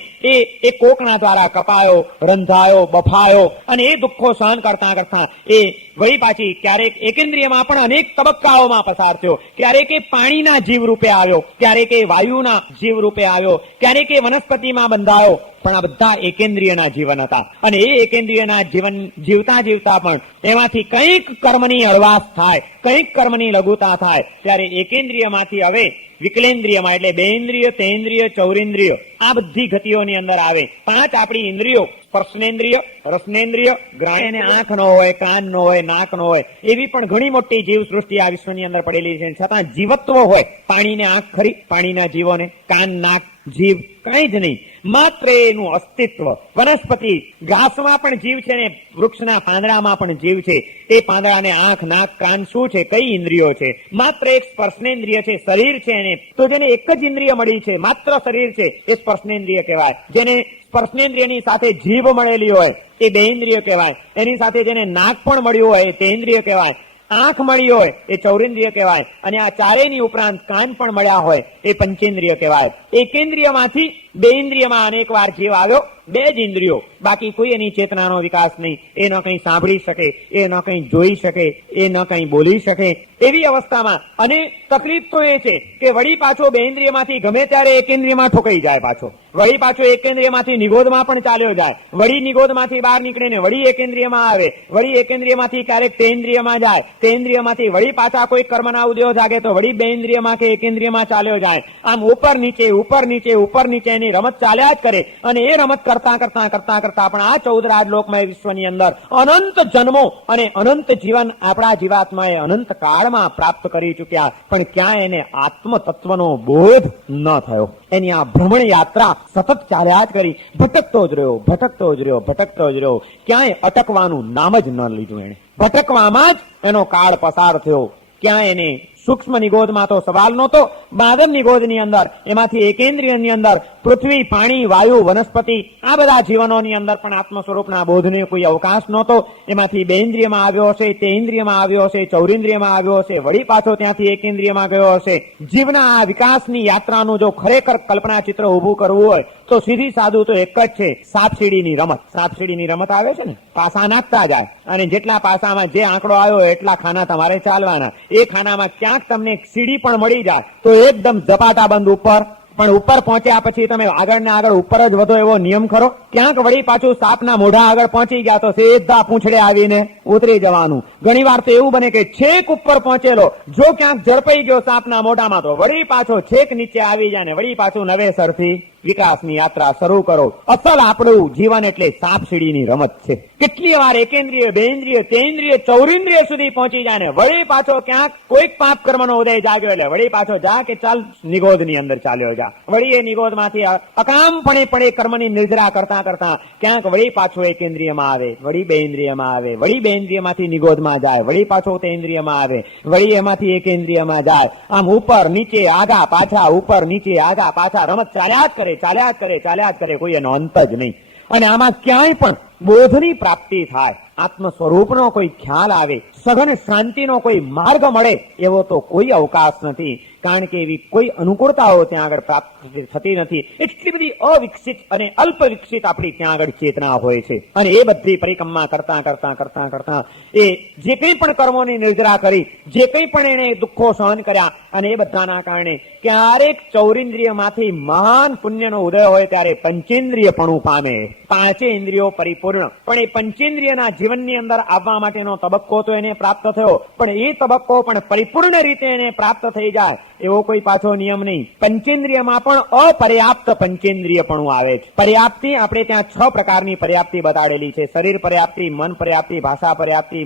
એ કોકના દ્વારા કપાયો, રંધાયો, બફાયો, અને એ દુઃખો સહન કરતા કરતા એ વળી પાછી ક્યારેક એકેન્દ્રિયમાં પણ અનેક તબક્કાઓમાં પસાર થયો. ક્યારેક એ પાણીના જીવ રૂપે આવ્યો, ક્યારેક એ વાયુના જીવ રૂપે આવ્યો, ક્યારેક એ વનસ્પતિમાં બંધાયો, પણ આ બધા એકેન્દ્રિયના જીવન હતા. અને એ એકેન્દ્રિયના જીવન જીવતા જીવતા પણ એમાંથી કંઈક કર્મની હળવાશ થાય, કંઈક કર્મની લઘુતા થાય, ત્યારે એકેન્દ્રિયમાંથી હવે વિકલેન્દ્રિયમાં, એટલે બેન્દ્રિય, તેન્દ્રિય, ચૌરેન્દ્રિય, આ બધી ગતિઓની અંદર આવે. 5 આપણી ઇન્દ્રિયો, સ્પર્શનેન્દ્રિય, રસનેન્દ્રિય, ગ્રાહ્ય, આંખ ન હોય, કાન ન હોય, નાક ન હોય, એવી પણ ઘણી મોટી જીવ સૃષ્ટિ આ વિશ્વની અંદર પડેલી છે. છતાં જીવત્વ હોય. પાણીને આંખ ખરી, પાણીના જીવોને કાન, નાક, જીભ કંઈ જ નહીં, માત્ર એનું અસ્તિત્વ. વનસ્પતિ, ઘાસમાં પણ જીવ છે ને વૃક્ષના પાંદડામાં પણ જીવ છે. એ પાંદડાને આંખ, નાક, કાન શું છે? કઈ ઇન્દ્રિયો છે? માત્ર એક સ્પર્શનેન્દ્રિય છે, શરીર છે એને. તો જેને એક જ ઇન્દ્રિય મળી છે, માત્ર શરીર છે, એ સ્પર્શનેન્દ્રિય કહેવાય. જેને સ્પર્શનેન્દ્રિયની સાથે જીભ મળેલી હોય એ બેઇન્દ્રિય કહેવાય. એની સાથે જેને નાક પણ મળ્યું હોય એ તેન્દ્રિય કહેવાય. આંખ મળી હોય એ ચૌરેન્દ્રિય કહેવાય. અને આ ચારેયની ઉપરાંત કાન પણ મળ્યા હોય એ પંચેન્દ્રિય કહેવાય. એકેન્દ્રિયમાંથી બેઇન્દ્રિયમાં અનેક વાર જીવ આવ્યો, 2 જ ઇન્દ્રિયો, બાકી કોઈ એની ચેતનાનો વિકાસ નહીં. એ ન કંઈ સાંભળી શકે, એ ન કંઈ જોઈ શકે, એ ન કંઈ બોલી શકે, એવી અવસ્થામાં. અને તકલીફ તો એ છે કે વળી પાછો બેઇન્દ્રિયમાંથી ગમે ત્યારે એકેન્દ્રિયમાં ઠોકાઈ જાય, પાછો વળી પાછો એકેન્દ્રિયમાંથી નિગોદમાં પણ ચાલ્યો જાય, વળી નિગોદમાંથી બહાર નીકળીને વળી એકેન્દ્રિયમાં આવે, વળી એકેન્દ્રિયમાંથી ક્યારેક તેન્દ્રિયમાં જાય, તેન્દ્રિયમાંથી વળી પાછા કોઈ કર્મના ઉદયો જાગે તો વળી બેઇન્દ્રિયમાં કે એકેન્દ્રિયમાં ચાલ્યો જાય. આમ ઉપર નીચે, ઉપર નીચે, ઉપર નીચે એની રમત ચાલ્યા જ કરે. અને એ રમત કરતા કરતા કરતા કરતા પણ આ 14 લોકમય વિશ્વની અંદર અનંત જન્મો અને અનંત જીવન આપણા જીવાત્માએ અનંત કાળમાં પ્રાપ્ત કરી ચુક્યા, પણ ક્યાં એને આત્મ તત્વનો બોધ ન થયો. એની આ ભ્રમણ યાત્રા સતત ચાલ્યા જ કરી. ભટકતો જ રહ્યો, ભટકતો જ રહ્યો, ભટકતો જ રહ્યો. ક્યાંય અટકવાનું નામ જ ન લીધું. એને ભટકવામાં જ એનો કાળ પસાર થયો. ક્યાં એને સૂક્ષ્મ નિગોદમાં તો સવાલ નહોતો. બાદમ નિગોદની અંદર એમાંથી એકેન્દ્રિયની અંદર પૃથ્વી, પાણી, વાયુ, વનસ્પતિ આ બધા જીવનોની અંદર પણ આત્મ સ્વરૂપના બોધને કોઈ અવકાશ નહોતો. એમાંથી બે ઇન્દ્રિયમાં આવ્યો હશે, તે ઇન્દ્રિયમાં આવ્યો હશે, ચૌરિન્દ્રિયમાં આવ્યો હશે, વળી પાછો ત્યાંથી એકેન્દ્રિયમાં ગયો હશે. જીવના આ વિકાસની યાત્રાનું જો ખરેખર કલ્પના ચિત્ર ઉભું કરવું હોય તો સીધી સાદું તો એક જ છે, સાપસીડીની રમત. સાપસીડીની રમત આવે છે ને, પાસા નાખતા જાય અને જેટલા પાસામાં જે આંકડો આવ્યો એટલા ખાના તમારે ચાલવાના. એ ખાનામાં ક્યાંક તમને સીડી પણ મળી જાય તો એકદમ ઝપાટા બંધ ઉપર, પણ ઉપર પહોંચ્યા પછી તમે આગળ ને આગળ ઉપર જ વધો એવો નિયમ ખરો? ક્યાંક વળી પાછું સાપના મોઢા આગળ પહોંચી ગયા તો સીધા પૂંછડે આવીને ઉતરી જવાનું. ઘણી વાર તો એવું બને કે છેક ઉપર પહોંચેલો જો ક્યાંક ઝડપાઈ ગયો સાપના મોઢામાં તો વળી પાછો છેક નીચે આવી જાય ને વળી પાછું નવેસરથી વિકાસની યાત્રા શરૂ કરો. અસલ આપણું જીવન એટલે સાપસીડીની રમત છે. કેટલી વાર એકેન્દ્રિય, બેન્દ્રિય, તેન્દ્રિય, ચૌરિન્દ્રિય સુધી પહોંચી જાય ને વળી પાછો ક્યાંક કોઈક પાપ કર્મનો ઉદય જાગ્યો એટલે વળી પાછો જા કે ચાલ નિગોદની અંદર ચાલ્યો જા. વળી એ નિગોદમાંથી અકામપણે પણ એ કર્મની નિર્જરા કરતા કરતા ક્યાંક વળી પાછો એકેન્દ્રિયમાં આવે, વળી બેન્દ્રિયમાં આવે, વળી બેન્દ્રિયમાંથી નિગોદમાં જાય, વળી પાછો તેન્દ્રિયમાં આવે, વળી એમાંથી એકેન્દ્રિયમાં જાય. આમ ઉપર નીચે આગા પાછા, ઉપર નીચે આગા પાછા રમત ચાલ્યા જ કરે, કોઈ એનો અંત જ નહીં. અને આમાં ક્યાંય પણ બોધની પ્રાપ્તિ થાય, આત્મ સ્વરૂપનો કોઈ ખ્યાલ આવે, સઘન શાંતિનો કોઈ માર્ગ મળે એવો તો કોઈ અવકાશ નથી. કારણ કે એવી કોઈ અનુકૂળતાઓ ત્યાં આગળ પ્રાપ્ત થતી નથી. એટલી બધી અવિકસિત અને અલ્પ વિકસિત આપણી ત્યાં આગળ ચેતના હોય છે. અને એ બધી પરિક્રમા કરતા એ જે કંઈ પણ કર્મોની નિર્જરા કરી, જે કંઈ પણ એને દુઃખો સહન કર્યા, અને એ બધાના કારણે ક્યારેક ચૌરિન્દ્રિયમાંથી મહાન પુણ્યનો ઉદય હોય ત્યારે પંચેન્દ્રિયપણું પામે. પાંચે ઇન્દ્રિયો પરિપૂર્ણ, પણ એ પંચેન્દ્રિયના જીવનની અંદર આવવા માટેનો તબક્કો તો એને પ્રાપ્ત થયો, પણ એ તબક્કો પણ પરિપૂર્ણ રીતે એને પ્રાપ્ત થઈ જાય એવો કોઈ પાછો નિયમ નહીં. પંચેન્દ્રિયમાં પણ અપર્યાપ્ત પંચેન્દ્રિયપણું આવે છે. પર્યાપ્તિ આપણે ત્યાં 6 પ્રકારની પર્યાપ્તિ બતાડેલી છે. શરીર પર્યાપ્તિ, મન પર્યાપ્તિ, ભાષા પર્યાપ્તિ,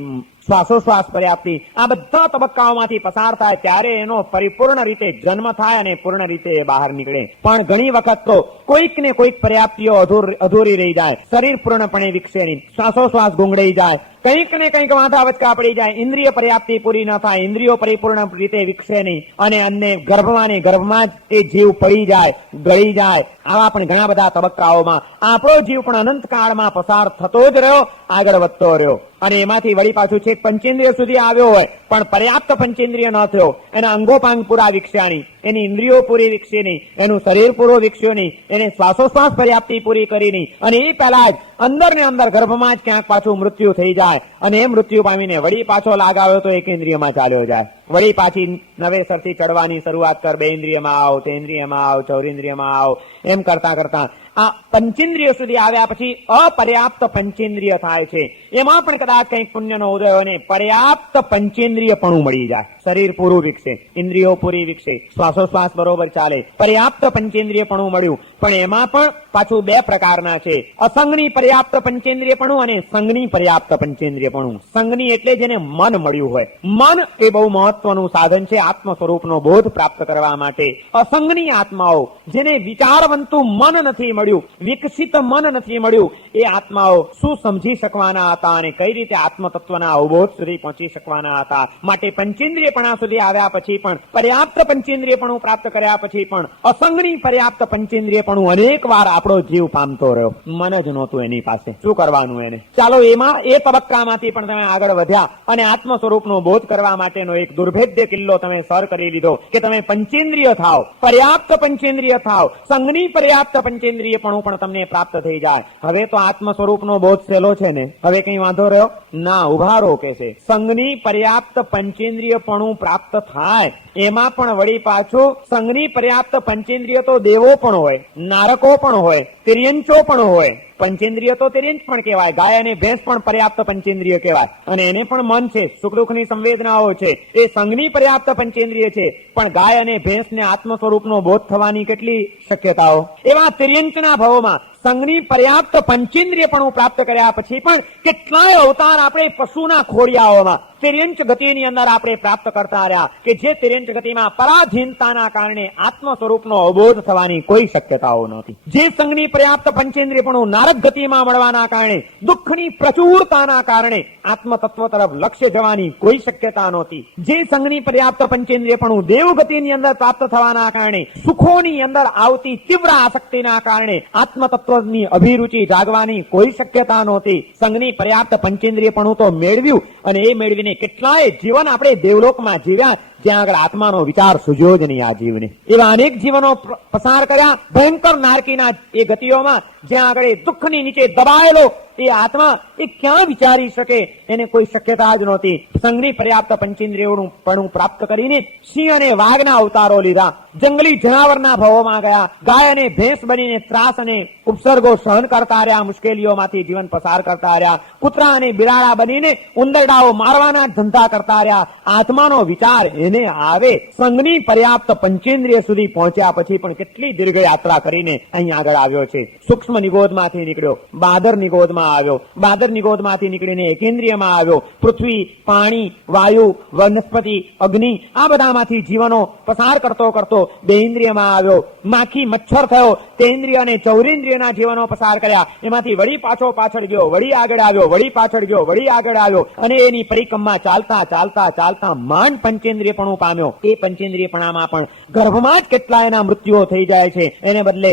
શ્વાસોશ્વાસ પર્યાપ્તિ. આ બધા તબક્કાઓમાંથી પસાર થાય ત્યારે એનો પરિપૂર્ણ રીતે જન્મ થાય અને પૂર્ણ રીતે એ બહાર નીકળે. પણ ઘણી વખત તો કોઈક ને કોઈક પર્યાપ્તિઓ અધૂરી રહી જાય. શરીર પૂર્ણપણે વિકસે નહીં, શ્વાસોશ્વાસ ગુંગળાઈ જાય, કંઈક ને કંઈક વાંધા વચકા પડી જાય, ઇન્દ્રિય પર્યાપ્તિ પૂરી ન થાય, ઇન્દ્રિયો પરિપૂર્ણ રીતે વિકસે નહીં, અને અમને ગર્ભમાં જ એ જીવ પડી જાય, ગળી જાય. આવા પણ ઘણા બધા તબક્કાઓમાં આપણો જીવ પણ અનંત કાળમાં પસાર થતો જ રહ્યો, આગળ વધતો રહ્યો. અને એમાંથી વળી પાછું છેક પંચેન્દ્રિય સુધી આવ્યો હોય પણ પર્યાપ્ત પંચેન્દ્રિય ન થયો, એના અંગોપાંગ પૂરા વિકસ્યા નહીં, એની ઇન્દ્રિયો પૂરી વિકસી નહીં, એનું શરીર પૂરું વિકસ્યું નહીં, એને શ્વાસોશ્વાસ પર્યાપ્તિ પૂરી કરી નહીં, અને એ પહેલા જ અંદર ને અંદર ગર્ભમાં જ ક્યાંક પાછું મૃત્યુ થઈ જાય, અને એ મૃત્યુ પામીને વળી પાછો લાગાવ્યો તો એકેન્દ્રિયમાં ચાલ્યો જાય. વળી પાછી નવેસરથી ચડવાની શરૂઆત કર, બે ઇન્દ્રિયમાં આવ, તેન્દ્રિયમાં આવ, ચૌરિન્દ્રિયમાં આવ, એમ કરતા આ પંચેન્દ્રિય સુધી આવ્યા પછી અપર્યાપ્ત પંચેન્દ્રિય થાય છે. એમાં પણ કદાચ કંઈક પુણ્યનો ઉદય અને પર્યાપ્ત પંચેન્દ્રિયપણું મળી જાય. શરીર પૂરું વિકસે, ઇન્દ્રિયો પૂરી વિકસે, શ્વાસોશ્વાસ બરોબર ચાલે, પર્યાપ્ત પંચેન્દ્રિયપણું મળ્યું. પણ એમાં પણ પાછું 2 પ્રકારના છે, અસંગની પર્યાપ્ત પંચેન્દ્રિયપણું અને સંગની પર્યાપ્ત પંચેન્દ્રિયપણું. સંગની એટલે જેને મન મળ્યું હોય. મન એ બહુ મહત્વનું સાધન છે આત્મ સ્વરૂપનો બોધ પ્રાપ્ત કરવા માટે. અસંગની આત્માઓ, જેને વિચારવંતું મન નથી મળ્યું, વિકસિત મન નથી મળ્યું, એ આત્માઓ શું સમજી શકવાના હતા અને કઈ રીતે આત્મતત્વના અવબોધ સુધી પહોંચી શકવાના હતા. માટે પંચેન્દ્રિયપણા સુધી આવ્યા પછી પણ, પર્યાપ્ત પંચેન્દ્રિયપણું પ્રાપ્ત કર્યા પછી પણ અસંગની પર્યાપ્ત પંચેન્દ્રિયપણું અનેક વાર આપણો જીવ પામતો રહ્યો. મન જ નહોતું એની પાસે, શું કરવાનું એને? ચાલો એમાં એ તબક્કામાંથી પણ તમે આગળ વધ્યા અને આત્મ સ્વરૂપનો બોધ કરવા માટેનો એક દુર્ભેદ્ય કિલ્લો તમે સર કરી લીધો કે તમે પંચેન્દ્રિય થાવ, પર્યાપ્ત પંચેન્દ્રિય થાવ, સંગની પર્યાપ્ત પંચેન્દ્રિયપણું પણ તમને પ્રાપ્ત થઈ જાય. હવે તો આત્મ સ્વરૂપનો બોધ સહેલો છે ને, હવે કઈ વાંધો રહ્યો ના? ઉભા રહો કે છે. સંગની પર્યાપ્ત પંચેન્દ્રિયપણું પ્રાપ્ત થાય એમાં પણ વળી પાછું સંગની પર્યાપ્ત પંચેન્દ્રિય તો દેવો પણ હોય, નારકો પણ હોય, તિર્યંચો પણ હોય. પંચેન્દ્રિય તો તિર્યંચ પણ કહેવાય, ગાય અને ભેંસ પણ પર્યાપ્ત પંચેન્દ્રિય કહેવાય, અને એને પણ મન છે, સુખ દુઃખની સંવેદનાઓ છે, એ સંગની પર્યાપ્ત પંચેન્દ્રિય છે. પણ ગાય અને ભેંસને આત્મ સ્વરૂપનો બોધ થવાની કેટલી શક્યતાઓ? એવા તિર્યંચના ભાવોમાં સંઘની પર્યાપ્ત પંચેન્દ્રિયપણું પ્રાપ્ત કર્યા પછી પણ કેટલાય અવતાર આપણે પશુના ખોડિયાઓમાં તિર્યંચ ગતિની અંદર આપણે પ્રાપ્ત કરતા રહ્યા કે જે તિર્યંચ ગતિમાં પરાધીનતાના કારણે આત્મ સ્વરૂપનો અવબોધ થવાની કોઈ શક્યતાઓ નહોતી. જે સંઘની પર્યાપ્ત પંચેન્દ્રિયપણું નારક ગતિમાં મળવાના કારણે દુઃખની પ્રચુરતાના કારણે આત્મ તત્વ તરફ લક્ષ્ય જવાની કોઈ શક્યતા નહોતી. જે સંઘની પર્યાપ્ત પંચેન્દ્રિયપણું દેવગતિની અંદર પ્રાપ્ત થવાના કારણે સુખોની અંદર આવતી તીવ્ર આસક્તિના કારણે આત્મ તત્વની અભિરુચિ જાગવાની કોઈ શક્યતા નહોતી. સંઘની પર્યાપ્ત પંચેન્દ્રિયપણું તો મેળવ્યું અને એ મેળવીને કેટલાય જીવન આપણે દેવલોકમાં જીવ્યા જ્યાં આગળ આત્માનો વિચાર સુજ્યો જ નહીં. આ જીવને એવા અનેક જીવનો પસાર કર્યા ભયંકર નારકીના એ ગતિઓમાં જ્યાં આગળ દુઃખની નીચે દબાયેલો એ આત્મા એ ક્યાં વિચારી શકે એને કોઈ શક્યતા જ નહોતી. સંઘની પર્યાપ્ત પંચેન્દ્રિયોનું પણ પ્રાપ્ત કરીને સિંહ અને વાઘના અવતારો લીધા, જંગલી જનાવરના ભવોમાં ગયા, ગાય અને ભેંસ બનીને ત્રાસ અને ઉપસર્ગો સહન કરતા રહ્યા, મુશ્કેલીઓમાંથી જીવન પસાર કરતા રહ્યા, કૂતરા અને બિલાડા બનીને ઉંદરડાઓ મારવાના ધંધા કરતા રહ્યા. આત્માનો વિચાર એને આવે. સંઘની પર્યાપ્ત પંચેન્દ્રિય સુધી પહોંચ્યા પછી પણ કેટલી દીર્ઘ યાત્રા કરીને અહીં આગળ આવ્યો છે. સૂક્ષ્મ નિગોદમાંથી નીકળ્યો, બાદર નિગોદમાં આવ્યો, બાદર નિગોદમાંથી નીકળીને એકેન્દ્રિયમાં આવ્યો. પૃથ્વી, પાણી, વાયુ, વનસ્પતિ, અગ્નિ આ બધામાંથી જીવનો પસાર કરતો કરતો બેઇન્દ્રિયમાં આવ્યો. માખી મચ્છર થયો, તેન્દ્રિય અને ચૌરેન્દ્રિયના જીવનો પસાર કર્યા. એમાંથી વળી પાછો પાછળ ગયો, વળી આગળ આવ્યો, વળી પાછળ ગયો, વળી આગળ આવ્યો અને એની પરિક્રમા ચાલતા ચાલતા ચાલતા માંડ પંચેન્દ્રિયપણું પામ્યો. એ પંચેન્દ્રિયપણામાં પણ ગર્ભમાં જ કેટલા એના મૃત્યુઓ થઈ જાય છે. એને બદલે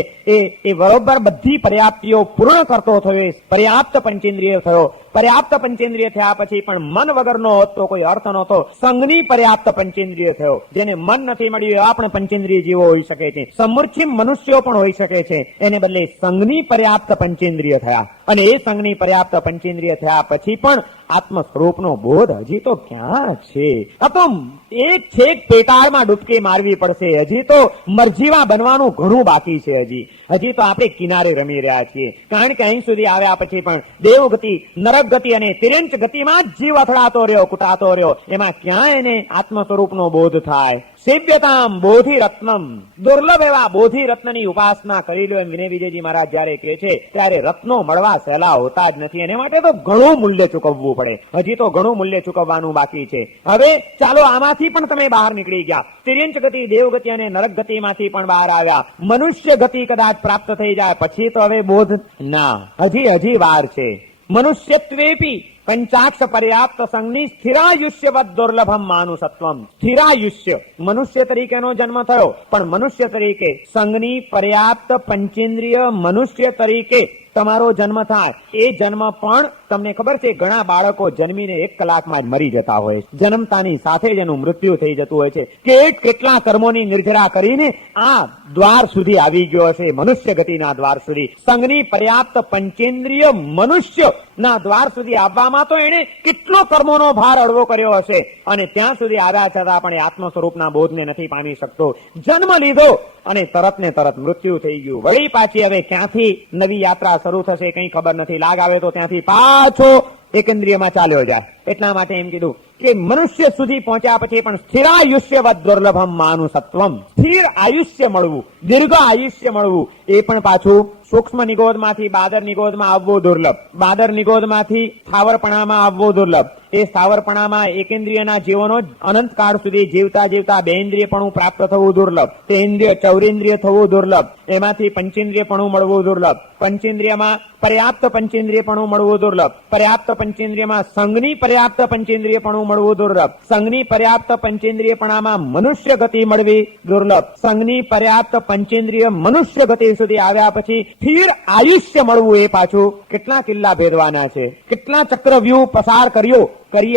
એ બરોબર બધી પર્યાપ્તિઓ પૂર્ણ કરતો થયો, પર્યાપ્ત પંચેન્દ્રિય થયો. પર્યાપ્ત પંચેન્દ્રિય થયા પછી પણ મન વગરનો હોત તો કોઈ અર્થ નહોતો. સંઘની પર્યાપ્ત પંચેન્દ્રિય થયો. જેને મન નથી મળ્યું એવા પણ પંચેન્દ્રિય જીવો હોઈ શકે છે, સમૃદ્ધિ મનુષ્યો પણ હોઈ શકે છે. એને બદલે સંઘની પર્યાપ્ત પંચેન્દ્રિય થયા અને એ સંઘની પર્યાપ્ત પંચેન્દ્રિય થયા પછી પણ આત્મ સ્વરૂપનો બોધ હજી તો ક્યાં છે? આ તો એક છેક પેટાળમાં ડૂબકી મારવી પડશે. હજી તો મરજીવા બનવાનું ઘણું બાકી છે. હજી તો આપણે કિનારે રમી રહ્યા છીએ. કારણ કે અહીં સુધી આવ્યા પછી પણ દેવગતિ, નરક ગતિ અને તિર્યંચ ગતિમાં જ જીવ અથડાતો રહ્યો, કુટાતો રહ્યો. એમાં ક્યાં એને આત્મ સ્વરૂપનો બોધ થાય? સેવ્યતામ બોધિ રત્નમ, દુર્લભ એવા બોધિ રત્નની ઉપાસના કરી લો એમ વિનય વિજયજી મહારાજ જયારે કહે છે ત્યારે રત્નો મળવા સહેલા હોતા જ નથી. એને માટે તો ઘણું મૂલ્ય ચૂકવવું પડે. હજી તો ઘણું મૂલ્ય ચૂકવવાનું બાકી છે. હવે ચાલો આમાંથી પણ તમે બહાર નીકળી ગયા. તિર્યંચ ગતિ, દેવગતિ અને નરક ગતિમાંથી પણ બહાર આવ્યા. મનુષ્ય ગતિ કદાચ પ્રાપ્ત થઈ જાય પછી તો હવે બોધ ના, હજી વાર છે. મનુષ્યત્વેપી પંચાક્ષ પર્યાપ્ત સંઘની સ્થિરાયુષ્યવત દુર્લભમ માનુષત્વમ. સ્થિરાયુષ્ય, મનુષ્ય તરીકેનો જન્મ થયો પણ મનુષ્ય તરીકે સંઘની પર્યાપ્ત પંચેન્દ્રિય મનુષ્ય તરીકે તમારો જન્મ થાય. એ જન્મ પણ તમને ખબર છે ઘણા બાળકો જન્મીને 1 કલાકમાં જ મરી જતા હોય છે. જન્મતાની સાથે જ એનું મૃત્યુ થઈ જતું હોય છે. કેટલા કર્મોની નિર્જરા કરીને આ દ્વાર સુધી આવી ગયો હશે, મનુષ્ય ગતિના દ્વાર સુધી. સંઘની પર્યાપ્ત પંચેન્દ્રિય મનુષ્ય ના દ્વાર સુધી આવવામાં તો એને કેટલો કર્મોનો ભાર હળવો કર્યો હશે અને ત્યાં સુધી આવ્યા છતાં પણ આત્મ સ્વરૂપના બોધને નથી પામી શકતો. જન્મ લીધો અને તરત ને તરત મૃત્યુ થઈ ગયું. વળી પાછી હવે ક્યાંથી નવી યાત્રા શરૂ થશે કઈ ખબર નથી. લાગ આવે તો ત્યાંથી પાછો એકેન્દ્રિયમાં ચાલ્યો જાય. એટલા માટે એમ કીધું કે મનુષ્ય સુધી પહોંચ્યા પછી પણ સ્થિરાયુષ્યવત દુર્લભમ માનુષત્વમ, સ્થિર આયુષ્ય મળવું, દીર્ઘ આયુષ્ય મળવું એ પણ પાછું સૂક્ષ્મ નિગોદમાંથી બાદર નિગોદમાં આવવું દુર્લભ, બાદર નિગોદમાંથી સ્થાવરપણામાં આવવું દુર્લભ. એ સ્થાવરપણામાં એકેન્દ્રિયના જીવનો અનંતકાળ સુધી જીવતા જીવતા બેઇન્દ્રિયપણું પ્રાપ્ત થવું દુર્લભ, તેન્દ્રિય ચૌરેન્દ્રિય થવું દુર્લભ, એમાંથી પંચેન્દ્રિયપણું મળવું દુર્લભ, પંચેન્દ્રિયમાં પર્યાપ્ત પંચેન્દ્રિયપણું મળવું દુર્લભ, પર્યાપ્ત પંચેન્દ્રિયમાં સંઘની પર્યાપ્ત પંચેન્દ્રિયપણું મળવું દુર્લભ, સંઘની પર્યાપ્ત પંચેન્દ્રિયપણામાં મનુષ્ય ગતિ મળવી દુર્લભ, સંઘની પર્યાપ્ત પંચેન્દ્રિય મનુષ્ય ગતિ સુધી આવ્યા પછી સ્થિર આયુષ્ય મળવું એ પાછું કેટલા કિલ્લા ભેદવાના છે, કેટલા ચક્રવ્યૂહ પસાર કરીએ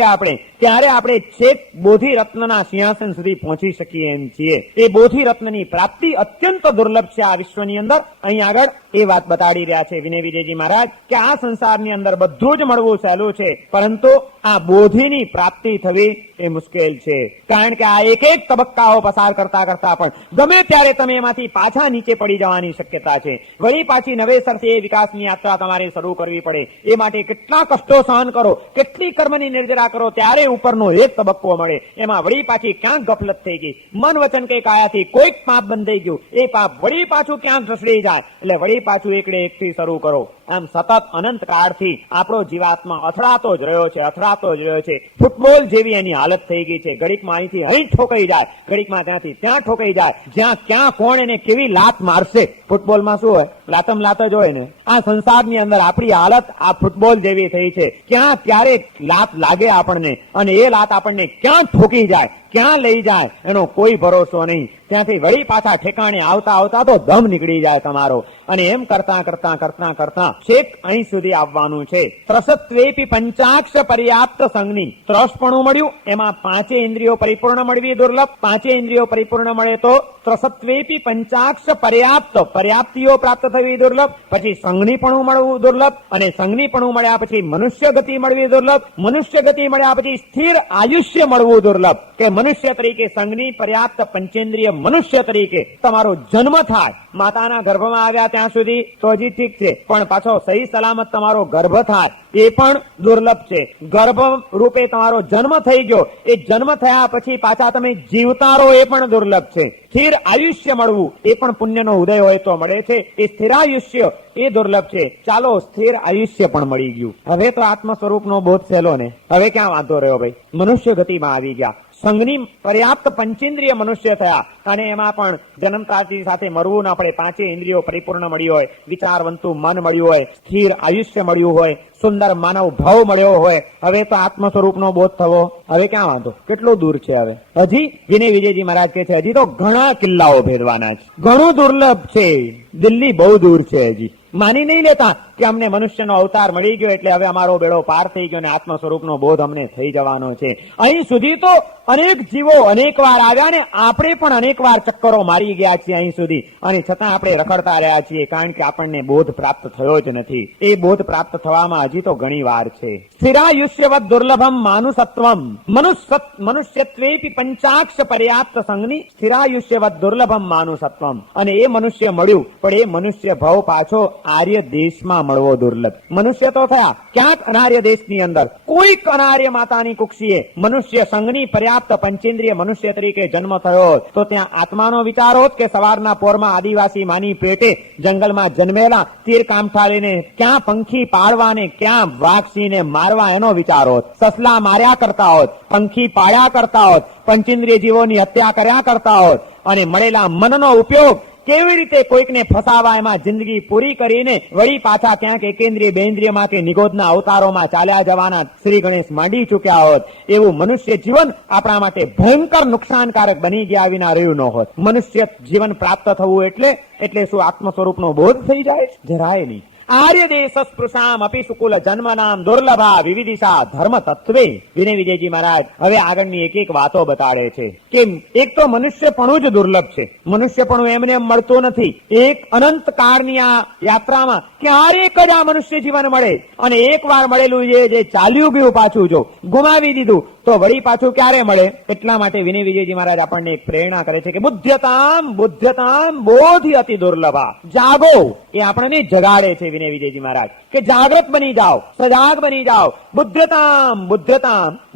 આપણે ત્યારે આપણે છેક બોધિ રત્નના સિંહાસન સુધી પહોંચી શકીએ એમ છીએ. એ બોધિ રત્નની પ્રાપ્તિ અત્યંત દુર્લભ છે આ વિશ્વની અંદર. અહીં આગળ એ વાત બતાડી રહ્યા છે વિનય વિજયજી મહારાજ કે આ સંસારની અંદર બધું જ મળવું સહેલું છે પરંતુ આ બોધિની પ્રાપ્તિ થવી એ મુશ્કેલ છે. કારણ કે આ એક એક તબક્કાઓ પસાર કરતા કરતા પણ ગમે ત્યારે તમે એમાંથી પાછા નીચે પડી જવાની શક્યતા છે. વળી પાછી નવેસરથી એ વિકાસની યાત્રા તમારે શરૂ કરવી પડે. એ માટે કેટલા કષ્ટો સહન કરો, કેટલી કર્મની નિર્જરા કરો, ત્યારે ઉપરનો એક તબક્કો મળે. એમાં વળી પાછી ક્યાંક ગફલત થઈ ગઈ, મન વચન કે કાયાથી કોઈક પાપ બંધાઈ ગયું, એ પાપ વળી પાછું ક્યાંક ઢસડી જાય એટલે વળી પાછું એકડે એકથી શરૂ કરો. આમ સતત અનંત કાળથી આપણો જીવાત્મા અથડાતો જ રહ્યો છે. ફૂટબોલ જેવી એની હાલત થઈ ગઈ છે. ઘડીકમાં અહીંથી અહીં ઠોકાઈ જાય, ઘડીકમાં ત્યાંથી ત્યાં ઠોકાઈ જાય. જ્યાં ક્યાં કોણ એને કેવી લાત મારશે. ફૂટબોલમાં શું હોય, લાતમ લાત જ હોય ને. આ સંસારની અંદર આપણી હાલત આ ફૂટબોલ જેવી થઈ છે. ક્યાં ક્યારે લાત લાગે આપણને અને એ લાત આપણને ક્યાં ઠોકી જાય, ક્યાં લઈ જાય એનો કોઈ ભરોસો નહીં. ત્યાંથી વળી પાછા ઠેકાણે આવતા આવતા તો દમ નીકળી જાય તમારો. અને એમ કરતા કરતા કરતા કરતા છેક અહીં સુધી આવવાનું છે. ત્રસત્વેપી પંચાક્ષ પર્યાપ્ત સંજ્ઞી. ત્રસપણું મળ્યું, એમાં પાંચે ઇન્દ્રિયો પરિપૂર્ણ મળવી દુર્લભ. પાંચે ઇન્દ્રિયો પરિપૂર્ણ મળે તો ત્રસત્વેપી પંચાક્ષ પર્યાપ્તિઓ પ્રાપ્ત થવી દુર્લભ. પછી સંજ્ઞીપણું મળવું દુર્લભ, અને સંજ્ઞીપણું મળ્યા પછી મનુષ્ય ગતિ મળવી દુર્લભ. મનુષ્ય ગતિ મળ્યા પછી સ્થિર આયુષ્ય મળવું દુર્લભ. કે મનુષ્ય તરીકે સંજ્ઞી પર્યાપ્ત પંચેન્દ્રિય મનુષ્ય તરીકે તમારો જન્મ થાય. માતાના ગર્ભમાં આવ્યા ત્યાં સુધી તો હજી ઠીક છે, પણ પાછો સહી સલામત તમારો ગર્ભ થાય એ પણ દુર્લભ છે. ગર્ભ રૂપે તમારો જન્મ થઈ ગયો, એ જન્મ થયા પછી પાછા તમે જીવતા રહો એ પણ દુર્લભ છે. સ્થિર આયુષ્ય મળવું એ પણ પુણ્યનો ઉદય હોય તો મળે છે. એ સ્થિરાયુષ્ય એ દુર્લભ છે. ચાલો સ્થિર આયુષ્ય પણ મળી ગયું. હવે તો આત્મ સ્વરૂપનો બોધ સહેલો ને. હવે ક્યાં વાંધો રહ્યો ભાઈ, મનુષ્ય ગતિમાં આવી ગયા. સંજ્ઞી પર્યાપ્ત પંચેન્દ્રિય મનુષ્ય થયા અને એમાં પણ જન્મતાથી સાથે મરવું ના પડે. પાંચે ઇન્દ્રિયો પરિપૂર્ણ મળી હોય, વિચારવંતું મન મળ્યું હોય, સ્થિર આયુષ્ય મળ્યું હોય, સુંદર માનવ ભાવ મળ્યો હોય. હવે તો આત્મ સ્વરૂપનો બોધ થવો હવે ક્યાં વાંધો, કેટલો દૂર છે. હવે હજી વિનય વિજયજી મહારાજ કહે છે હજી તો ઘણા કિલ્લાઓ ભેદવાના છે, ઘણું દુર્લભ છે. દિલ્હી બહુ દૂર છે. હજી માની નહીં લેતા કે અમને મનુષ્યનો અવતાર મળી ગયો એટલે હવે અમારો બેડો પાર થઈ ગયો અને આત્મ સ્વરૂપનો બોધ અમને થઈ જવાનો છે. અહીં સુધી તો અનેક જીવો અનેક વાર આવ્યા ને આપણે પણ અનેક વાર ચક્કરો મારી ગયા છીએ અહીં સુધી, અને છતાં આપણે રખડતા રહ્યા છીએ કારણ કે આપણને બોધ પ્રાપ્ત થયો જ નથી. એ બોધ પ્રાપ્ત થવામાં હજી તો ઘણી વાર છે. સ્થિરાયુષ્યવત દુર્લભમ માનુસત્વમ મનુષ્યત્વેપી પંચાક્ષ પર્યાપ્ત સંજ્ઞી સ્થિરાયુષ્યવત દુર્લભમ માનુસત્વમ. અને એ મનુષ્ય મળ્યું, પણ એ મનુષ્ય ભાવ પાછો આર્ય દેશમાં મળવો દુર્લભ. મનુષ્ય તો થયા ક્યાંક અનાર્ય દેશની અંદર કોઈક અનાર્ય માતાની કુક્ષીએ મનુષ્ય સંજ્ઞી પર્યાપ્ત પંચેન્દ્રિય મનુષ્ય તરીકે જન્મ થયો તો ત્યાં આત્માનો વિચાર હોત કે સવારના પોરમાં આદિવાસી માની પેટે જંગલમાં જન્મેલા તીર કામઠા લઈને ક્યાં પંખી પાળવા ને ક્યાં વાઘસિંહને મારવા એનો વિચાર હોત. સસલા માર્યા કરતા હોત, પંખી પાળ્યા કરતા હોત, પંચેન્દ્રિય જીવોની હત્યા કર્યા કરતા હોત, અને મળેલા મનનો ઉપયોગ કેવી રીતે કોઈકને ફસાવા એમાં જિંદગી પૂરી કરીને વળી પાછા ક્યાંક એકેન્દ્રિય બેન્દ્રિયમાં કે નિગોદના અવતારોમાં ચાલ્યા જવાના શ્રી ગણેશ માંડી ચૂક્યા હોત. એવું મનુષ્ય જીવન આપણા માટે ભયંકર નુકસાનકારક બની ગયા વિના રહ્યું ન હોત. મનુષ્ય જીવન પ્રાપ્ત થવું એટલે શું આત્મ સ્વરૂપનો બોધ થઈ જાય? જરાય નહીં. આર્ય દેશ સ્પૃશામ અપી સુકુલ જન્મનામ દુર્લભા વિવિધિશા ધર્મ તત્વે. વિનય વિજયજી મહારાજ હવે આગળની એક એક વાતો બતાડે છે કે એક તો મનુષ્યપણું જ દુર્લભ છે. મનુષ્યપણું એમને એમ મળતું નથી. એક અનંત કાળની આ યાત્રામાં ક્યારેક જ આ મનુષ્ય જીવન મળે, અને એક વાર મળેલું જે ચાલ્યું ગયું પાછું જો ગુમાવી દીધું તો વળી પાછું ક્યારે મળે? એટલા માટે વિનય વિજયજી મહારાજ આપણને એક પ્રેરણા કરે છે કે બુદ્ધ્યતામ બોધિ અતિ દુર્લભા. જાગો એ આપણને જગાડે છે વિનય વિજયજી મહારાજ કે જાગૃત બની જાઓ, સજાગ બની જાઓ. બુદ્ધ્યતામ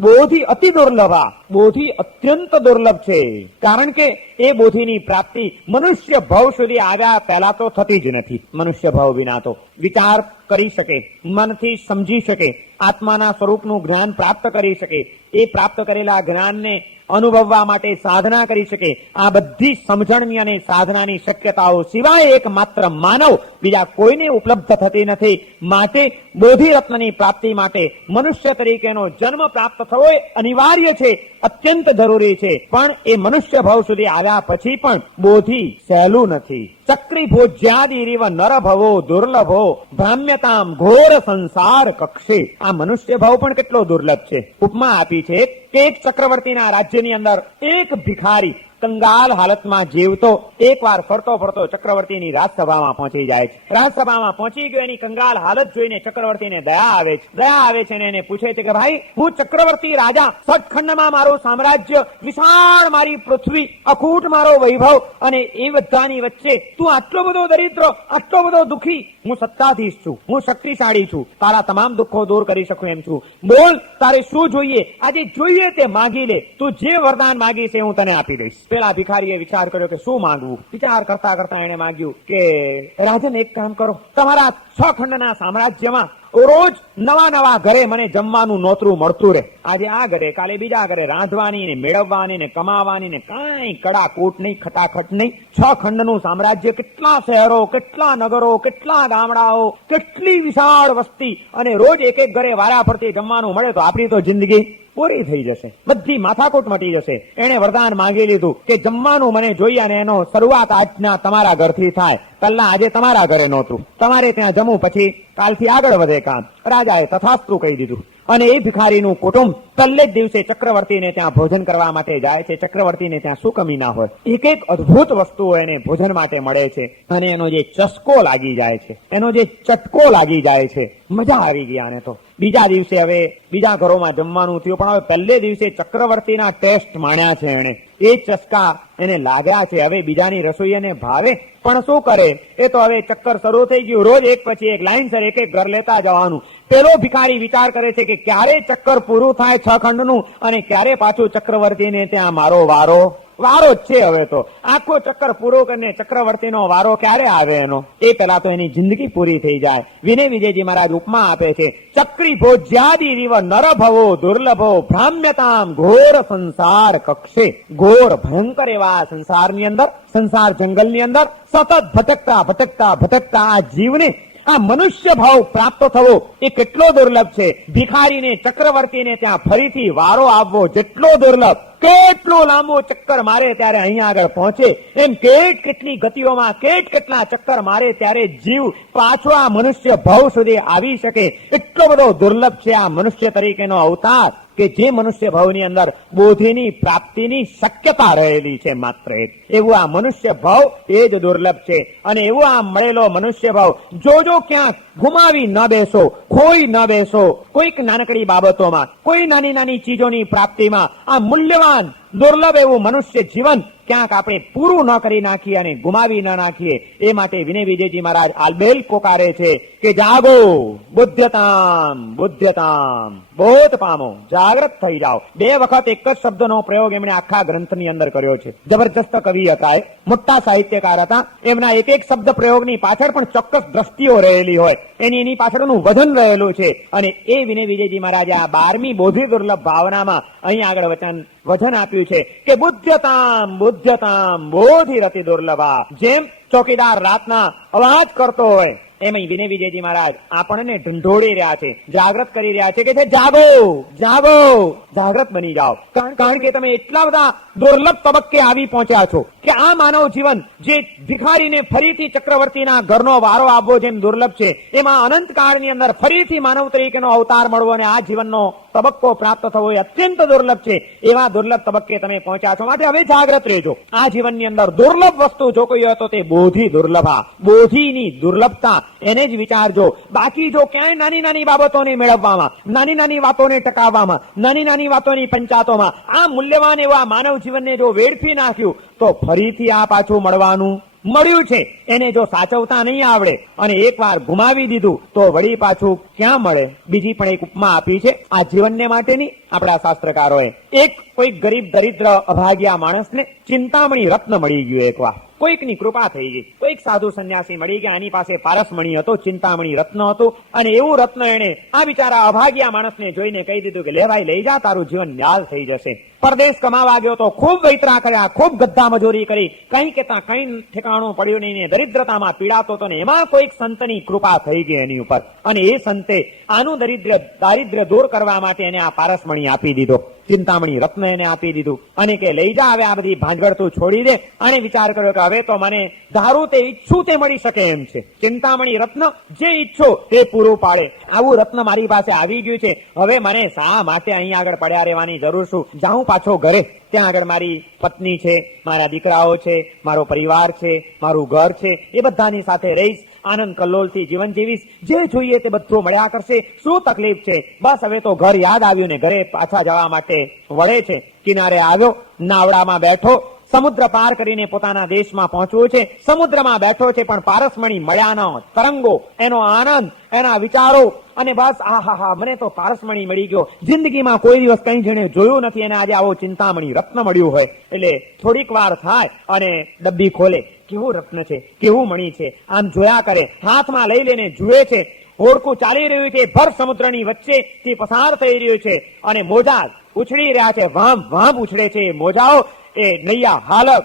બોધિ અતિ દુર્લભા. બોધિ અત્યંત દુર્લભ છે, કારણ કે એ બોધિની પ્રાપ્તિ મનુષ્ય ભાવ સુધી આવ્યા પહેલા તો થતી જ નથી. મનુષ્ય ભાવ વિના તો વિચાર કરી શકે, મનથી સમજી શકે, આત્માના સ્વરૂપનું જ્ઞાન પ્રાપ્ત કરી શકે, એ પ્રાપ્ત કરેલા જ્ઞાનને અનુભવવા માટે સાધના કરી શકે. આ બધી સમજણની અને સાધનાની શક્યતાઓ સિવાય એક માત્ર માનવ બીજા કોઈને ઉપલબ્ધ થતી નથી. માટે બોધિરત્નની પ્રાપ્તિ માટે મનુષ્ય તરીકેનો જન્મ પ્રાપ્ત થવો એ અનિવાર્ય છે, અત્યંત જરૂરી છે. પણ એ મનુષ્ય ભાવ સુધી આવ્યા પછી પણ બોધિ સહેલું નથી. ચક્રી ભોજ્યાદિરીવ નર ભવો દુર્લભો ભ્રામ્યતામ ઘોર સંસાર કક્ષે. આ મનુષ્ય ભાવ પણ કેટલો દુર્લભ છે. ઉપમા આપી છે કે એક ચક્રવર્તીના રાજ્યની અંદર એક ભિખારી કંગાલ હાલતમાં જીવતો એકવાર ફરતો ફરતો ચક્રવર્તીની રાજસભામાં પહોંચી જાય છે. રાજસભામાં પહોંચી ગયો, એની કંગાલ હાલત જોઈને ચક્રવર્તીને દયા આવે છે. દયા આવે છે અને એને પૂછે છે કે ભાઈ, હું ચક્રવર્તી રાજા, સતખંડમાં મારું સામ્રાજ્ય, વિશાળ મારી પૃથ્વી, અખૂટ મારો વૈભવ, અને એ બધાની વચ્ચે તું આટલો બધો દરિદ્ર, આટલો બધો દુઃખી. હું સત્તાધીશ છું, હું શક્તિશાળી છું, તારા તમામ દુઃખો દૂર કરી શકું એમ છું. બોલ, તારે શું જોઈએ? આજે જોઈએ તે માગી લે. તું જે વરદાન માગીશ એ હું તને આપી દઈશ. પેલા ભિખારીએ વિચાર કર્યો કે શું માંગવું. વિચાર કરતા કરતા એને માગ્યું કે રાજન, એક કામ કરો, તમારા 6 ખંડના સામ્રાજ્યમાં રોજ નવા નવા ઘરે મને જમવાનું નોતરું મળતું રહે. આજે આ ઘરે, કાલે બીજા ઘરે, રાંધવાની ને મેળવવાની ને કમાવાની ને કાંઈ કડાકૂટ નહીં, ખટાખટ નહીં. 6 ખંડનું સામ્રાજ્ય, કેટલા શહેરો, કેટલા નગરો, કેટલા ગામડાઓ, કેટલી વિશાળ વસ્તી, અને રોજ એક એક ઘરે વારા ફરતી જમવાનું મળે તો આપણી તો જિંદગી પૂરી થઈ જશે, બધી માથાકૂટ મટી જશે. એને વરદાન માંગી લીધું કે જમવાનું મને જોઈએ, અને એનો શરૂઆત આજના તમારા ઘરથી થાય. કલ્લા આજે તમારા ઘરે નહોતું, તમારે ત્યાં જમવું, પછી કાલથી આગળ વધે કામ. રાજાએ તથાસ્તુ કહી દીધું, અને એ ભિખારીનું કુટુંબ પહેલે જ દિવસે ચક્રવર્તીને ત્યાં ભોજન કરવા માટે જાય છે. ચક્રવર્તીને ત્યાં શું કમી ના હોય, એક એક અદભુત વસ્તુઓ એને ભોજન માટે મળે છે. અને એનો જે ચસ્કો લાગી જાય છે, એનો જે ચટકો લાગી જાય છે, મજા આવી ગઈ આને તો. બીજા દિવસે હવે બીજા ઘરોમાં જમવાનું થયું, પણ હવે પહેલે દિવસે ચક્રવર્તીના ટેસ્ટ માણ્યા છે એણે, એ ચસ્કા એને લાગ્યા છે. હવે બીજાની રસોઈ એને ભાવે, પણ શું કરે, એ તો હવે ચક્કર શરૂ થઈ ગયું. રોજ એક પછી એક લાઈનસર એક એક ઘર લેતા જવાનું. પેલો ભિખારી વિચાર કરે છે કે ક્યારે ચક્કર પૂરું થાય 6 ખંડનું, અને ક્યારે પાછું ચક્રવર્તીને ત્યાં મારો વારો જ છે. હવે તો આખો ચક્કર પૂરો કરીને ચક્રવર્તીનો વારો ક્યારે આવે એનો, એ પેલા તો એની જિંદગી પૂરી થઈ જાય. વિનય વિજયજી મહારાજ ઉપમા આપે છે, ચક્રી ભોજ્યાદિ રીવ નર ભવો દુર્લભો ભ્રામ્યતામ ઘોર સંસાર કક્ષે. ઘોર ભયંકર એવા સંસારની અંદર, સંસાર જંગલની અંદર સતત ભટકતા ભટકતા ભટકતા આ જીવને આ મનુષ્ય ભાવ પ્રાપ્ત થવો એ કેટલો દુર્લભ છે. ભિખારીને ચક્રવર્તીને ત્યાં ફરીથી વારો આવવો જેટલો દુર્લભ, કેટલો લાંબો ચક્કર મારે ત્યારે અહીંયા આગળ પહોંચે, એમ કેટલી ગતિઓમાં કેટલા ચક્કર મારે ત્યારે જીવ પાછો આ મનુષ્ય ભાવ સુધી આવી શકે, એટલો બધો દુર્લભ છે આ મનુષ્ય તરીકેનો અવતાર, કે જે મનુષ્ય ભાવની અંદર બોધિની પ્રાપ્તિની શક્યતા રહેલી છે માત્ર એક. એવું આ મનુષ્ય ભાવ એ જ દુર્લભ છે. અને એવું આ મળેલો મનુષ્ય ભાવ જો ક્યાંક ગુમાવી ન બેસો, ખોઈ ન બેસો, કોઈક નાનકડી બાબતોમાં, કોઈ નાની નાની ચીજોની પ્રાપ્તિમાં આ મૂલ્યવાન દુર્લભ એવું મનુષ્ય જીવન ક્યાંક આપણે પૂરું ન કરી નાખીએ અને ગુમાવી ન નાખીએ, એ માટે વિનય વિજયજી મહારાજ આલબેલ પોકારે છે કે જાગો, બુદ્ધતામ બુદ્ધતામ, બોધ પામો, જાગૃત થઈ જાઓ. 2 વખત એક જ શબ્દનો પ્રયોગ એમણે આખા ગ્રંથની અંદર કર્યો છે. જબરજસ્ત કવિ હતા, મોટા સાહિત્યકાર હતા. એમના એક એક શબ્દ પ્રયોગની પાછળ પણ ચોક્કસ દ્રષ્ટિઓ રહેલી હોય, એની પાછળનું વજન રહેલું છે. અને એ વિનય વિજયજી મહારાજે આ 12મી બોધિ દુર્લભ ભાવનામાં અહીં આગળ વચન આપ્યું છે કે બુદ્ધતામ બુદ્ધતામ બોધિ રતિ દુર્લભા. જેમ ચોકીદાર રાતના અવાજ કરતો હોય, એમ વિનય વિજયજી મહારાજ આપણને ઢંઢોળી રહ્યા છે, જાગૃત કરી રહ્યા છે કે જાગો જાગો, જાગૃત બની જાઓ. કારણ કે તમે એટલા બધા દુર્લભ તબક્કે આવી પહોંચ્યા છો કે આ માનવ જીવન જે ભિખારીને ફરીથી ચક્રવર્તીના ઘરનો વારો આવવો જેમ દુર્લભ છે, એમાં અનંત કાળની અંદર ફરીથી માનવ તરીકેનો અવતાર મળવો અને આ જીવનનો તબક્કો પ્રાપ્ત થવો એ અત્યંત દુર્લભ છે. એવા દુર્લભ તબક્કે તમે પહોંચ્યા છો, માટે હવે જાગૃત રહેજો. આ જીવનની અંદર દુર્લભ વસ્તુ જો કોઈ હોય તો તે બોધિ દુર્લભા, બોધિની દુર્લભતા એને જ વિચારજો. બાકી જો ક્યાંય નાની નાની બાબતોને મેળવવામાં, નાની નાની વાતોને ટકાવવામાં, નાની નાની વાતોની પંચાતોમાં આ મૂલ્યવાન એવા માનવ જીવનને જો વેડફી નાખ્યું તો ફરીથી આ પાછું મળ્યું છે એને જો સાચવતા નહીં આવડે અને એકવાર ગુમાવી દીધું તો વળી પાછું ક્યાં મળે. બીજી પણ એક ઉપમા આપી છે આ જીવનને માટેની આપણા શાસ્ત્રકારોએ. એક કોઈ ગરીબ દરિદ્ર અભાગ્યા માણસને ચિંતામણી રત્ન મળી ગયું. એકવાર કોઈકની કૃપા થઈ ગઈ, કોઈક સાધુ સંન્યાસી મળી ગયા, આની પાસે પારસમણી હતો, ચિંતામણી રત્ન હતું. અને એવું રત્ન એને આ બિચારા અભાગ્યા માણસને જોઈને કહી દીધું કે લેવાઈ લઈ જા, તારું જીવન ન્યાલ થઈ જશે. પરદેશ કમાવા ગયો તો ખૂબ વૈતરા કર્યા, ખૂબ ગદ્દા મજૂરી કરી, કઈ કેતા કઈ ઠેકાણું પડ્યું નહીં ને દરિદ્રતામાં પીડાતો હતો ને એમાં કોઈક સંતની કૃપા થઈ ગઈ એની ઉપર. અને એ સંતે આનું દારિદ્ર્ય દૂર કરવા માટે એને આ પારસમણી ચિંતામણી આપી દીધો. ચિંતામણી રત્ન એને આપી દીધું અને કે લઈ જા, હવે આ બધી ભાંજગડ તું છોડી દે. અને વિચાર કર્યો કે હવે તો મને ધારું તે ઈચ્છું તે મળી શકે એમ છે. ચિંતામણી રત્ન જે ઈચ્છો તે પૂરું પાડે, આવું રત્ન મારી પાસે આવી ગયું છે. હવે મને શા માટે અહીં આગળ પડ્યા રહેવાની જરૂર શું? જાઉં પાછો ઘરે. ત્યાં આગળ મારી પત્ની છે, મારા દીકરાઓ છે, મારો પરિવાર છે, મારું ઘર છે, એ બધાની સાથે રહીશ, આનંદ કલ્લોલથી જીવન જીવીશ, જે જોઈએ તે બધું મળ્યા કરશે. શું તકલીફ છે? બસ હવે તો ઘર યાદ આવ્યું ને ઘરે પાછા જવા માટે વળે છે. કિનારે આવ્યો, નાવડામાં બેઠો, સમુદ્ર પાર કરીને પોતાના દેશમાં પહોંચવું છે. સમુદ્રમાં બેઠો છે પણ પારસમણી મળ્યા ન. તરંગો, એનો આનંદ, એના વિચારો, અને બસ આહા મને તો પારસમણી મળી ગયો. જિંદગીમાં કોઈ દિવસ કઈ જણે જોયું નથી અને આજે આવો ચિંતામણી રત્ન મળ્યું હોય એટલે થોડીક વાર થાય અને ડબ્બી ખોલે. કેવું રત્ન છે, કેવું મણી છે, આમ જોયા કરે, હાથમાં લઈ લઈને જુએ છે. હોડકું ચાલી રહ્યું છે, ભર સમુદ્રની વચ્ચે થી પસાર થઈ રહ્યું છે અને મોજા ઉછળી રહ્યા છે, વામ વામ ઉછળે છે. મોજાઓ એ નૈયા હાલક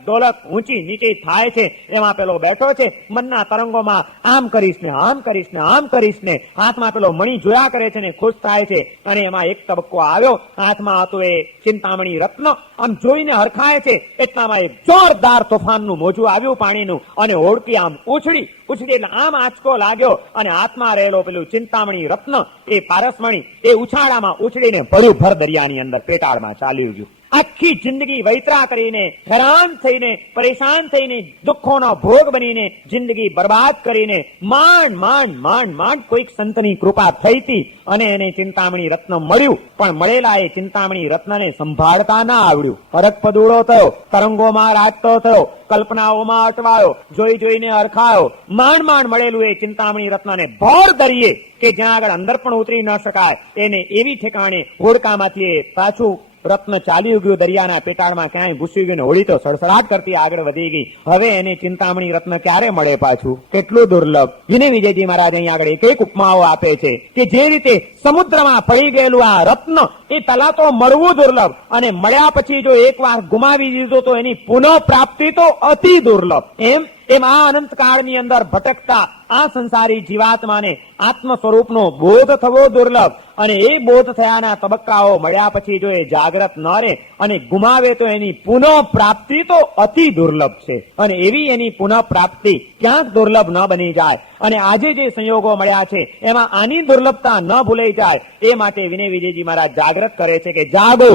ડોલક ઊંચી નીચે થાય છે. એમાં પેલો બેઠો છે, મનના તરંગોમાં આમ કરીશ ને આમ કરીશ ને આમ કરીશ ને હાથમાં પેલો મણી જોયા કરે છે ને ખુશ થાય છે. અને એમાં એક તબક્કો આવ્યો, હાથમાં હતું એ ચિંતામણી રત્ન, આમ જોઈને હરખાય છે. એટલામાં એક જોરદાર તોફાનનું મોજું આવ્યું પાણીનું અને હોડકી આમ ઉછળી એટલે આમ આંચકો લાગ્યો અને હાથમાં રહેલો પેલું ચિંતામણી રત્ન, એ પારસમણી, એ ઉછાળામાં ઉછળીને ભર્યું ભર દરિયાની અંદર પેટાળમાં ચાલ્યું ગયું. આખી જિંદગી વૈતરા કરીને, હેરાન થઈને, પરેશાન થઈને, દુઃખોનો ભોગ બનીને, જિંદગી બરબાદ કરીને માંડ કોઈક સંતની કૃપા થઈ હતી અને એને ચિંતામણી રત્ન મળ્યું. પણ મળેલા એ ચિંતામણી રત્નને સંભાળતા ના આવડ્યું. અરખપદુડો થયો, તરંગોમાં રાખતો થયો, કલ્પનાઓમાં અટવાયો, જોઈને અરખાયો. માંડ મળેલું એ ચિંતામણી રત્નને ભોર દરિયે કે જ્યાં આગળ અંદર પણ ઉતરી ન શકાય એને એવી ઠેકાણે હોડકામાંથી એ પાછું રત્ન ચાલ્યું ગયું દરિયાના પેટાળમાં, ક્યાંય ઘૂસી ગયું. હોળી તો સડસડાટ કરતી આગળ વધી ગઈ. હવે એને ચિંતામણી રત્ન ક્યારે મળે પાછું? કેટલું દુર્લભ. વિનય વિજયજી મહારાજ અહીં આગળ એક ઉપમાઓ આપે છે કે જે રીતે સમુદ્રમાં પડી ગયેલું આ રત્ન એ પેલા તો મળવું દુર્લભ અને મળ્યા પછી જો એકવાર ગુમાવી દીધું તો એની પુનઃ પ્રાપ્તિ તો અતિ દુર્લભ. એમ આ અનંત કાળની અંદર ભટકતા આ સંસારી જીવાત્માને આત્મ સ્વરૂપનો બોધ થવો દુર્લભ અને એ બોધ થયાના તબક્કાઓ મળ્યા પછી જો એ જાગ્રત ન રહે અને ગુમાવે તો એની પુનઃ પ્રાપ્તિ તો અતિ દુર્લભ છે. અને એવી એની પુનઃ પ્રાપ્તિ ક્યાંક દુર્લભ ન બની જાય અને આજે જે સંયોગો મળ્યા છે એમાં આની દુર્લભતા ન ભૂલાઈ જાય એ માટે વિનય વિજયજી મહારાજ જાગ્રત કરે છે કે જાગો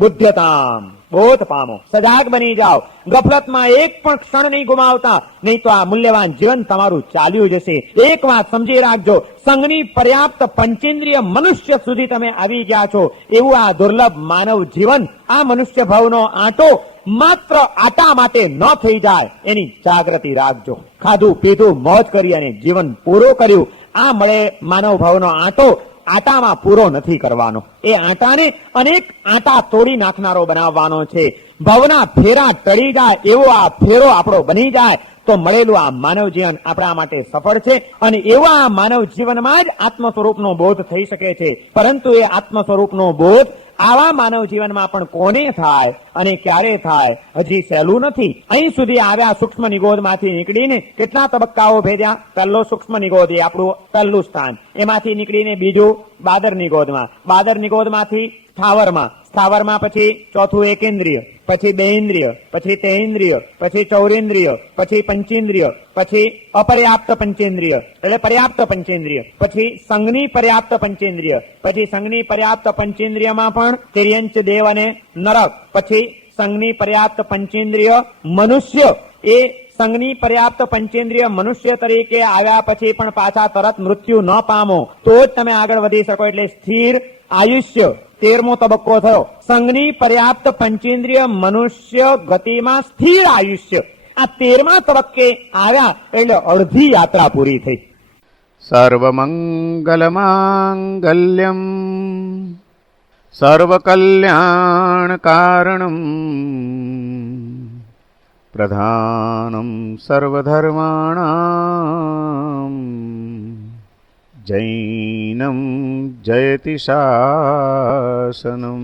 બુદ્ધતામ, બોધ પામો, સજાગ બની જાઓ, ગફલતમાં એક પણ ક્ષણ નહીં ગુમાવતા, નહીં તો આ મૂલ્યવાન જીવન તમારું ચાલ્યું જશે. એક વાત સમજી રાખજો, સંઘની પર્યાપ્ત પંચેન્દ્રિય મનુષ્ય સુધી તમે આવી ગયા છો એવું આ દુર્લભ માનવ જીવન, આ મનુષ્ય ભાવનો આંટો માત્ર આટા માટે ન થઈ જાય એની જાગૃતિ રાખજો. ખાધું પીધું મોજ કરી અને જીવન પૂરું કર્યું, આ મળે માનવ ભાવનો આંટો આટામાં પૂરો નથી કરવાનો. એ આટાને અનેક આટા તોડી નાખનારો બનાવવાનો છે. ભવના ફેરા ટળી જાય એવો આ ફેરો આપણો બની જાય તો મળેલું આ માનવ જીવન આપણા માટે સફળ છે. અને એવા આ માનવ જીવનમાં જ આત્મ સ્વરૂપનો બોધ થઈ શકે છે. પરંતુ એ આત્મ સ્વરૂપનો બોધ આવા માનવ જીવનમાં પણ કોને થાય અને ક્યારે થાય હજી સહેલું નથી. અહીં સુધી આવ્યા સૂક્ષ્મ નિગોદમાંથી નીકળીને કેટલા તબક્કાઓ ભેદ્યા. પહેલો સૂક્ષ્મ નિગોદ એ આપણું પહેલું સ્થાન, એમાંથી નીકળીને બીજું બાદર નિગોદમાં, બાદર નિગોદમાંથી સ્થાવરમાં, સ્થાવરમાં પછી ચોથું એકેન્દ્રિય, પછી દેન્દ્રિય, પછી તેન્દ્રિય, પછી ચૌરેન્દ્રિય, પછી પંચેન્દ્રિય, પછી અપર્યાપ્ત પંચેન્દ્રિય એટલે પર્યાપ્ત પંચેન્દ્રિય, પછી સંઘની પર્યાપ્ત પંચેન્દ્રિય, પછી સંઘની પર્યાપ્ત પંચેન્દ્રિયમાં પણ તિર્યંચ દેવ અને નરક, પછી સંઘની પર્યાપ્ત પંચેન્દ્રિય મનુષ્ય. એ સંઘની પર્યાપ્ત પંચેન્દ્રિય મનુષ્ય તરીકે આવ્યા પછી પણ પાછા તરત મૃત્યુ ન પામો તો જ તમે આગળ વધી શકો. એટલે સ્થિર આયુષ્ય 13મો તબક્કો થયો. સંઘની પર્યાપ્ત પંચેન્દ્રિય મનુષ્ય ગતિમાં સ્થિર આયુષ્ય, આ 13મા તબક્કે આવ્યા એટલે અડધી યાત્રા પૂરી થઈ. સર્વમંગલમાંગલ્યમ સર્વકલ્યાણકારણમ પ્રધાનમ સર્વધર્માણામ જૈનમ જયતિ શાસનમ.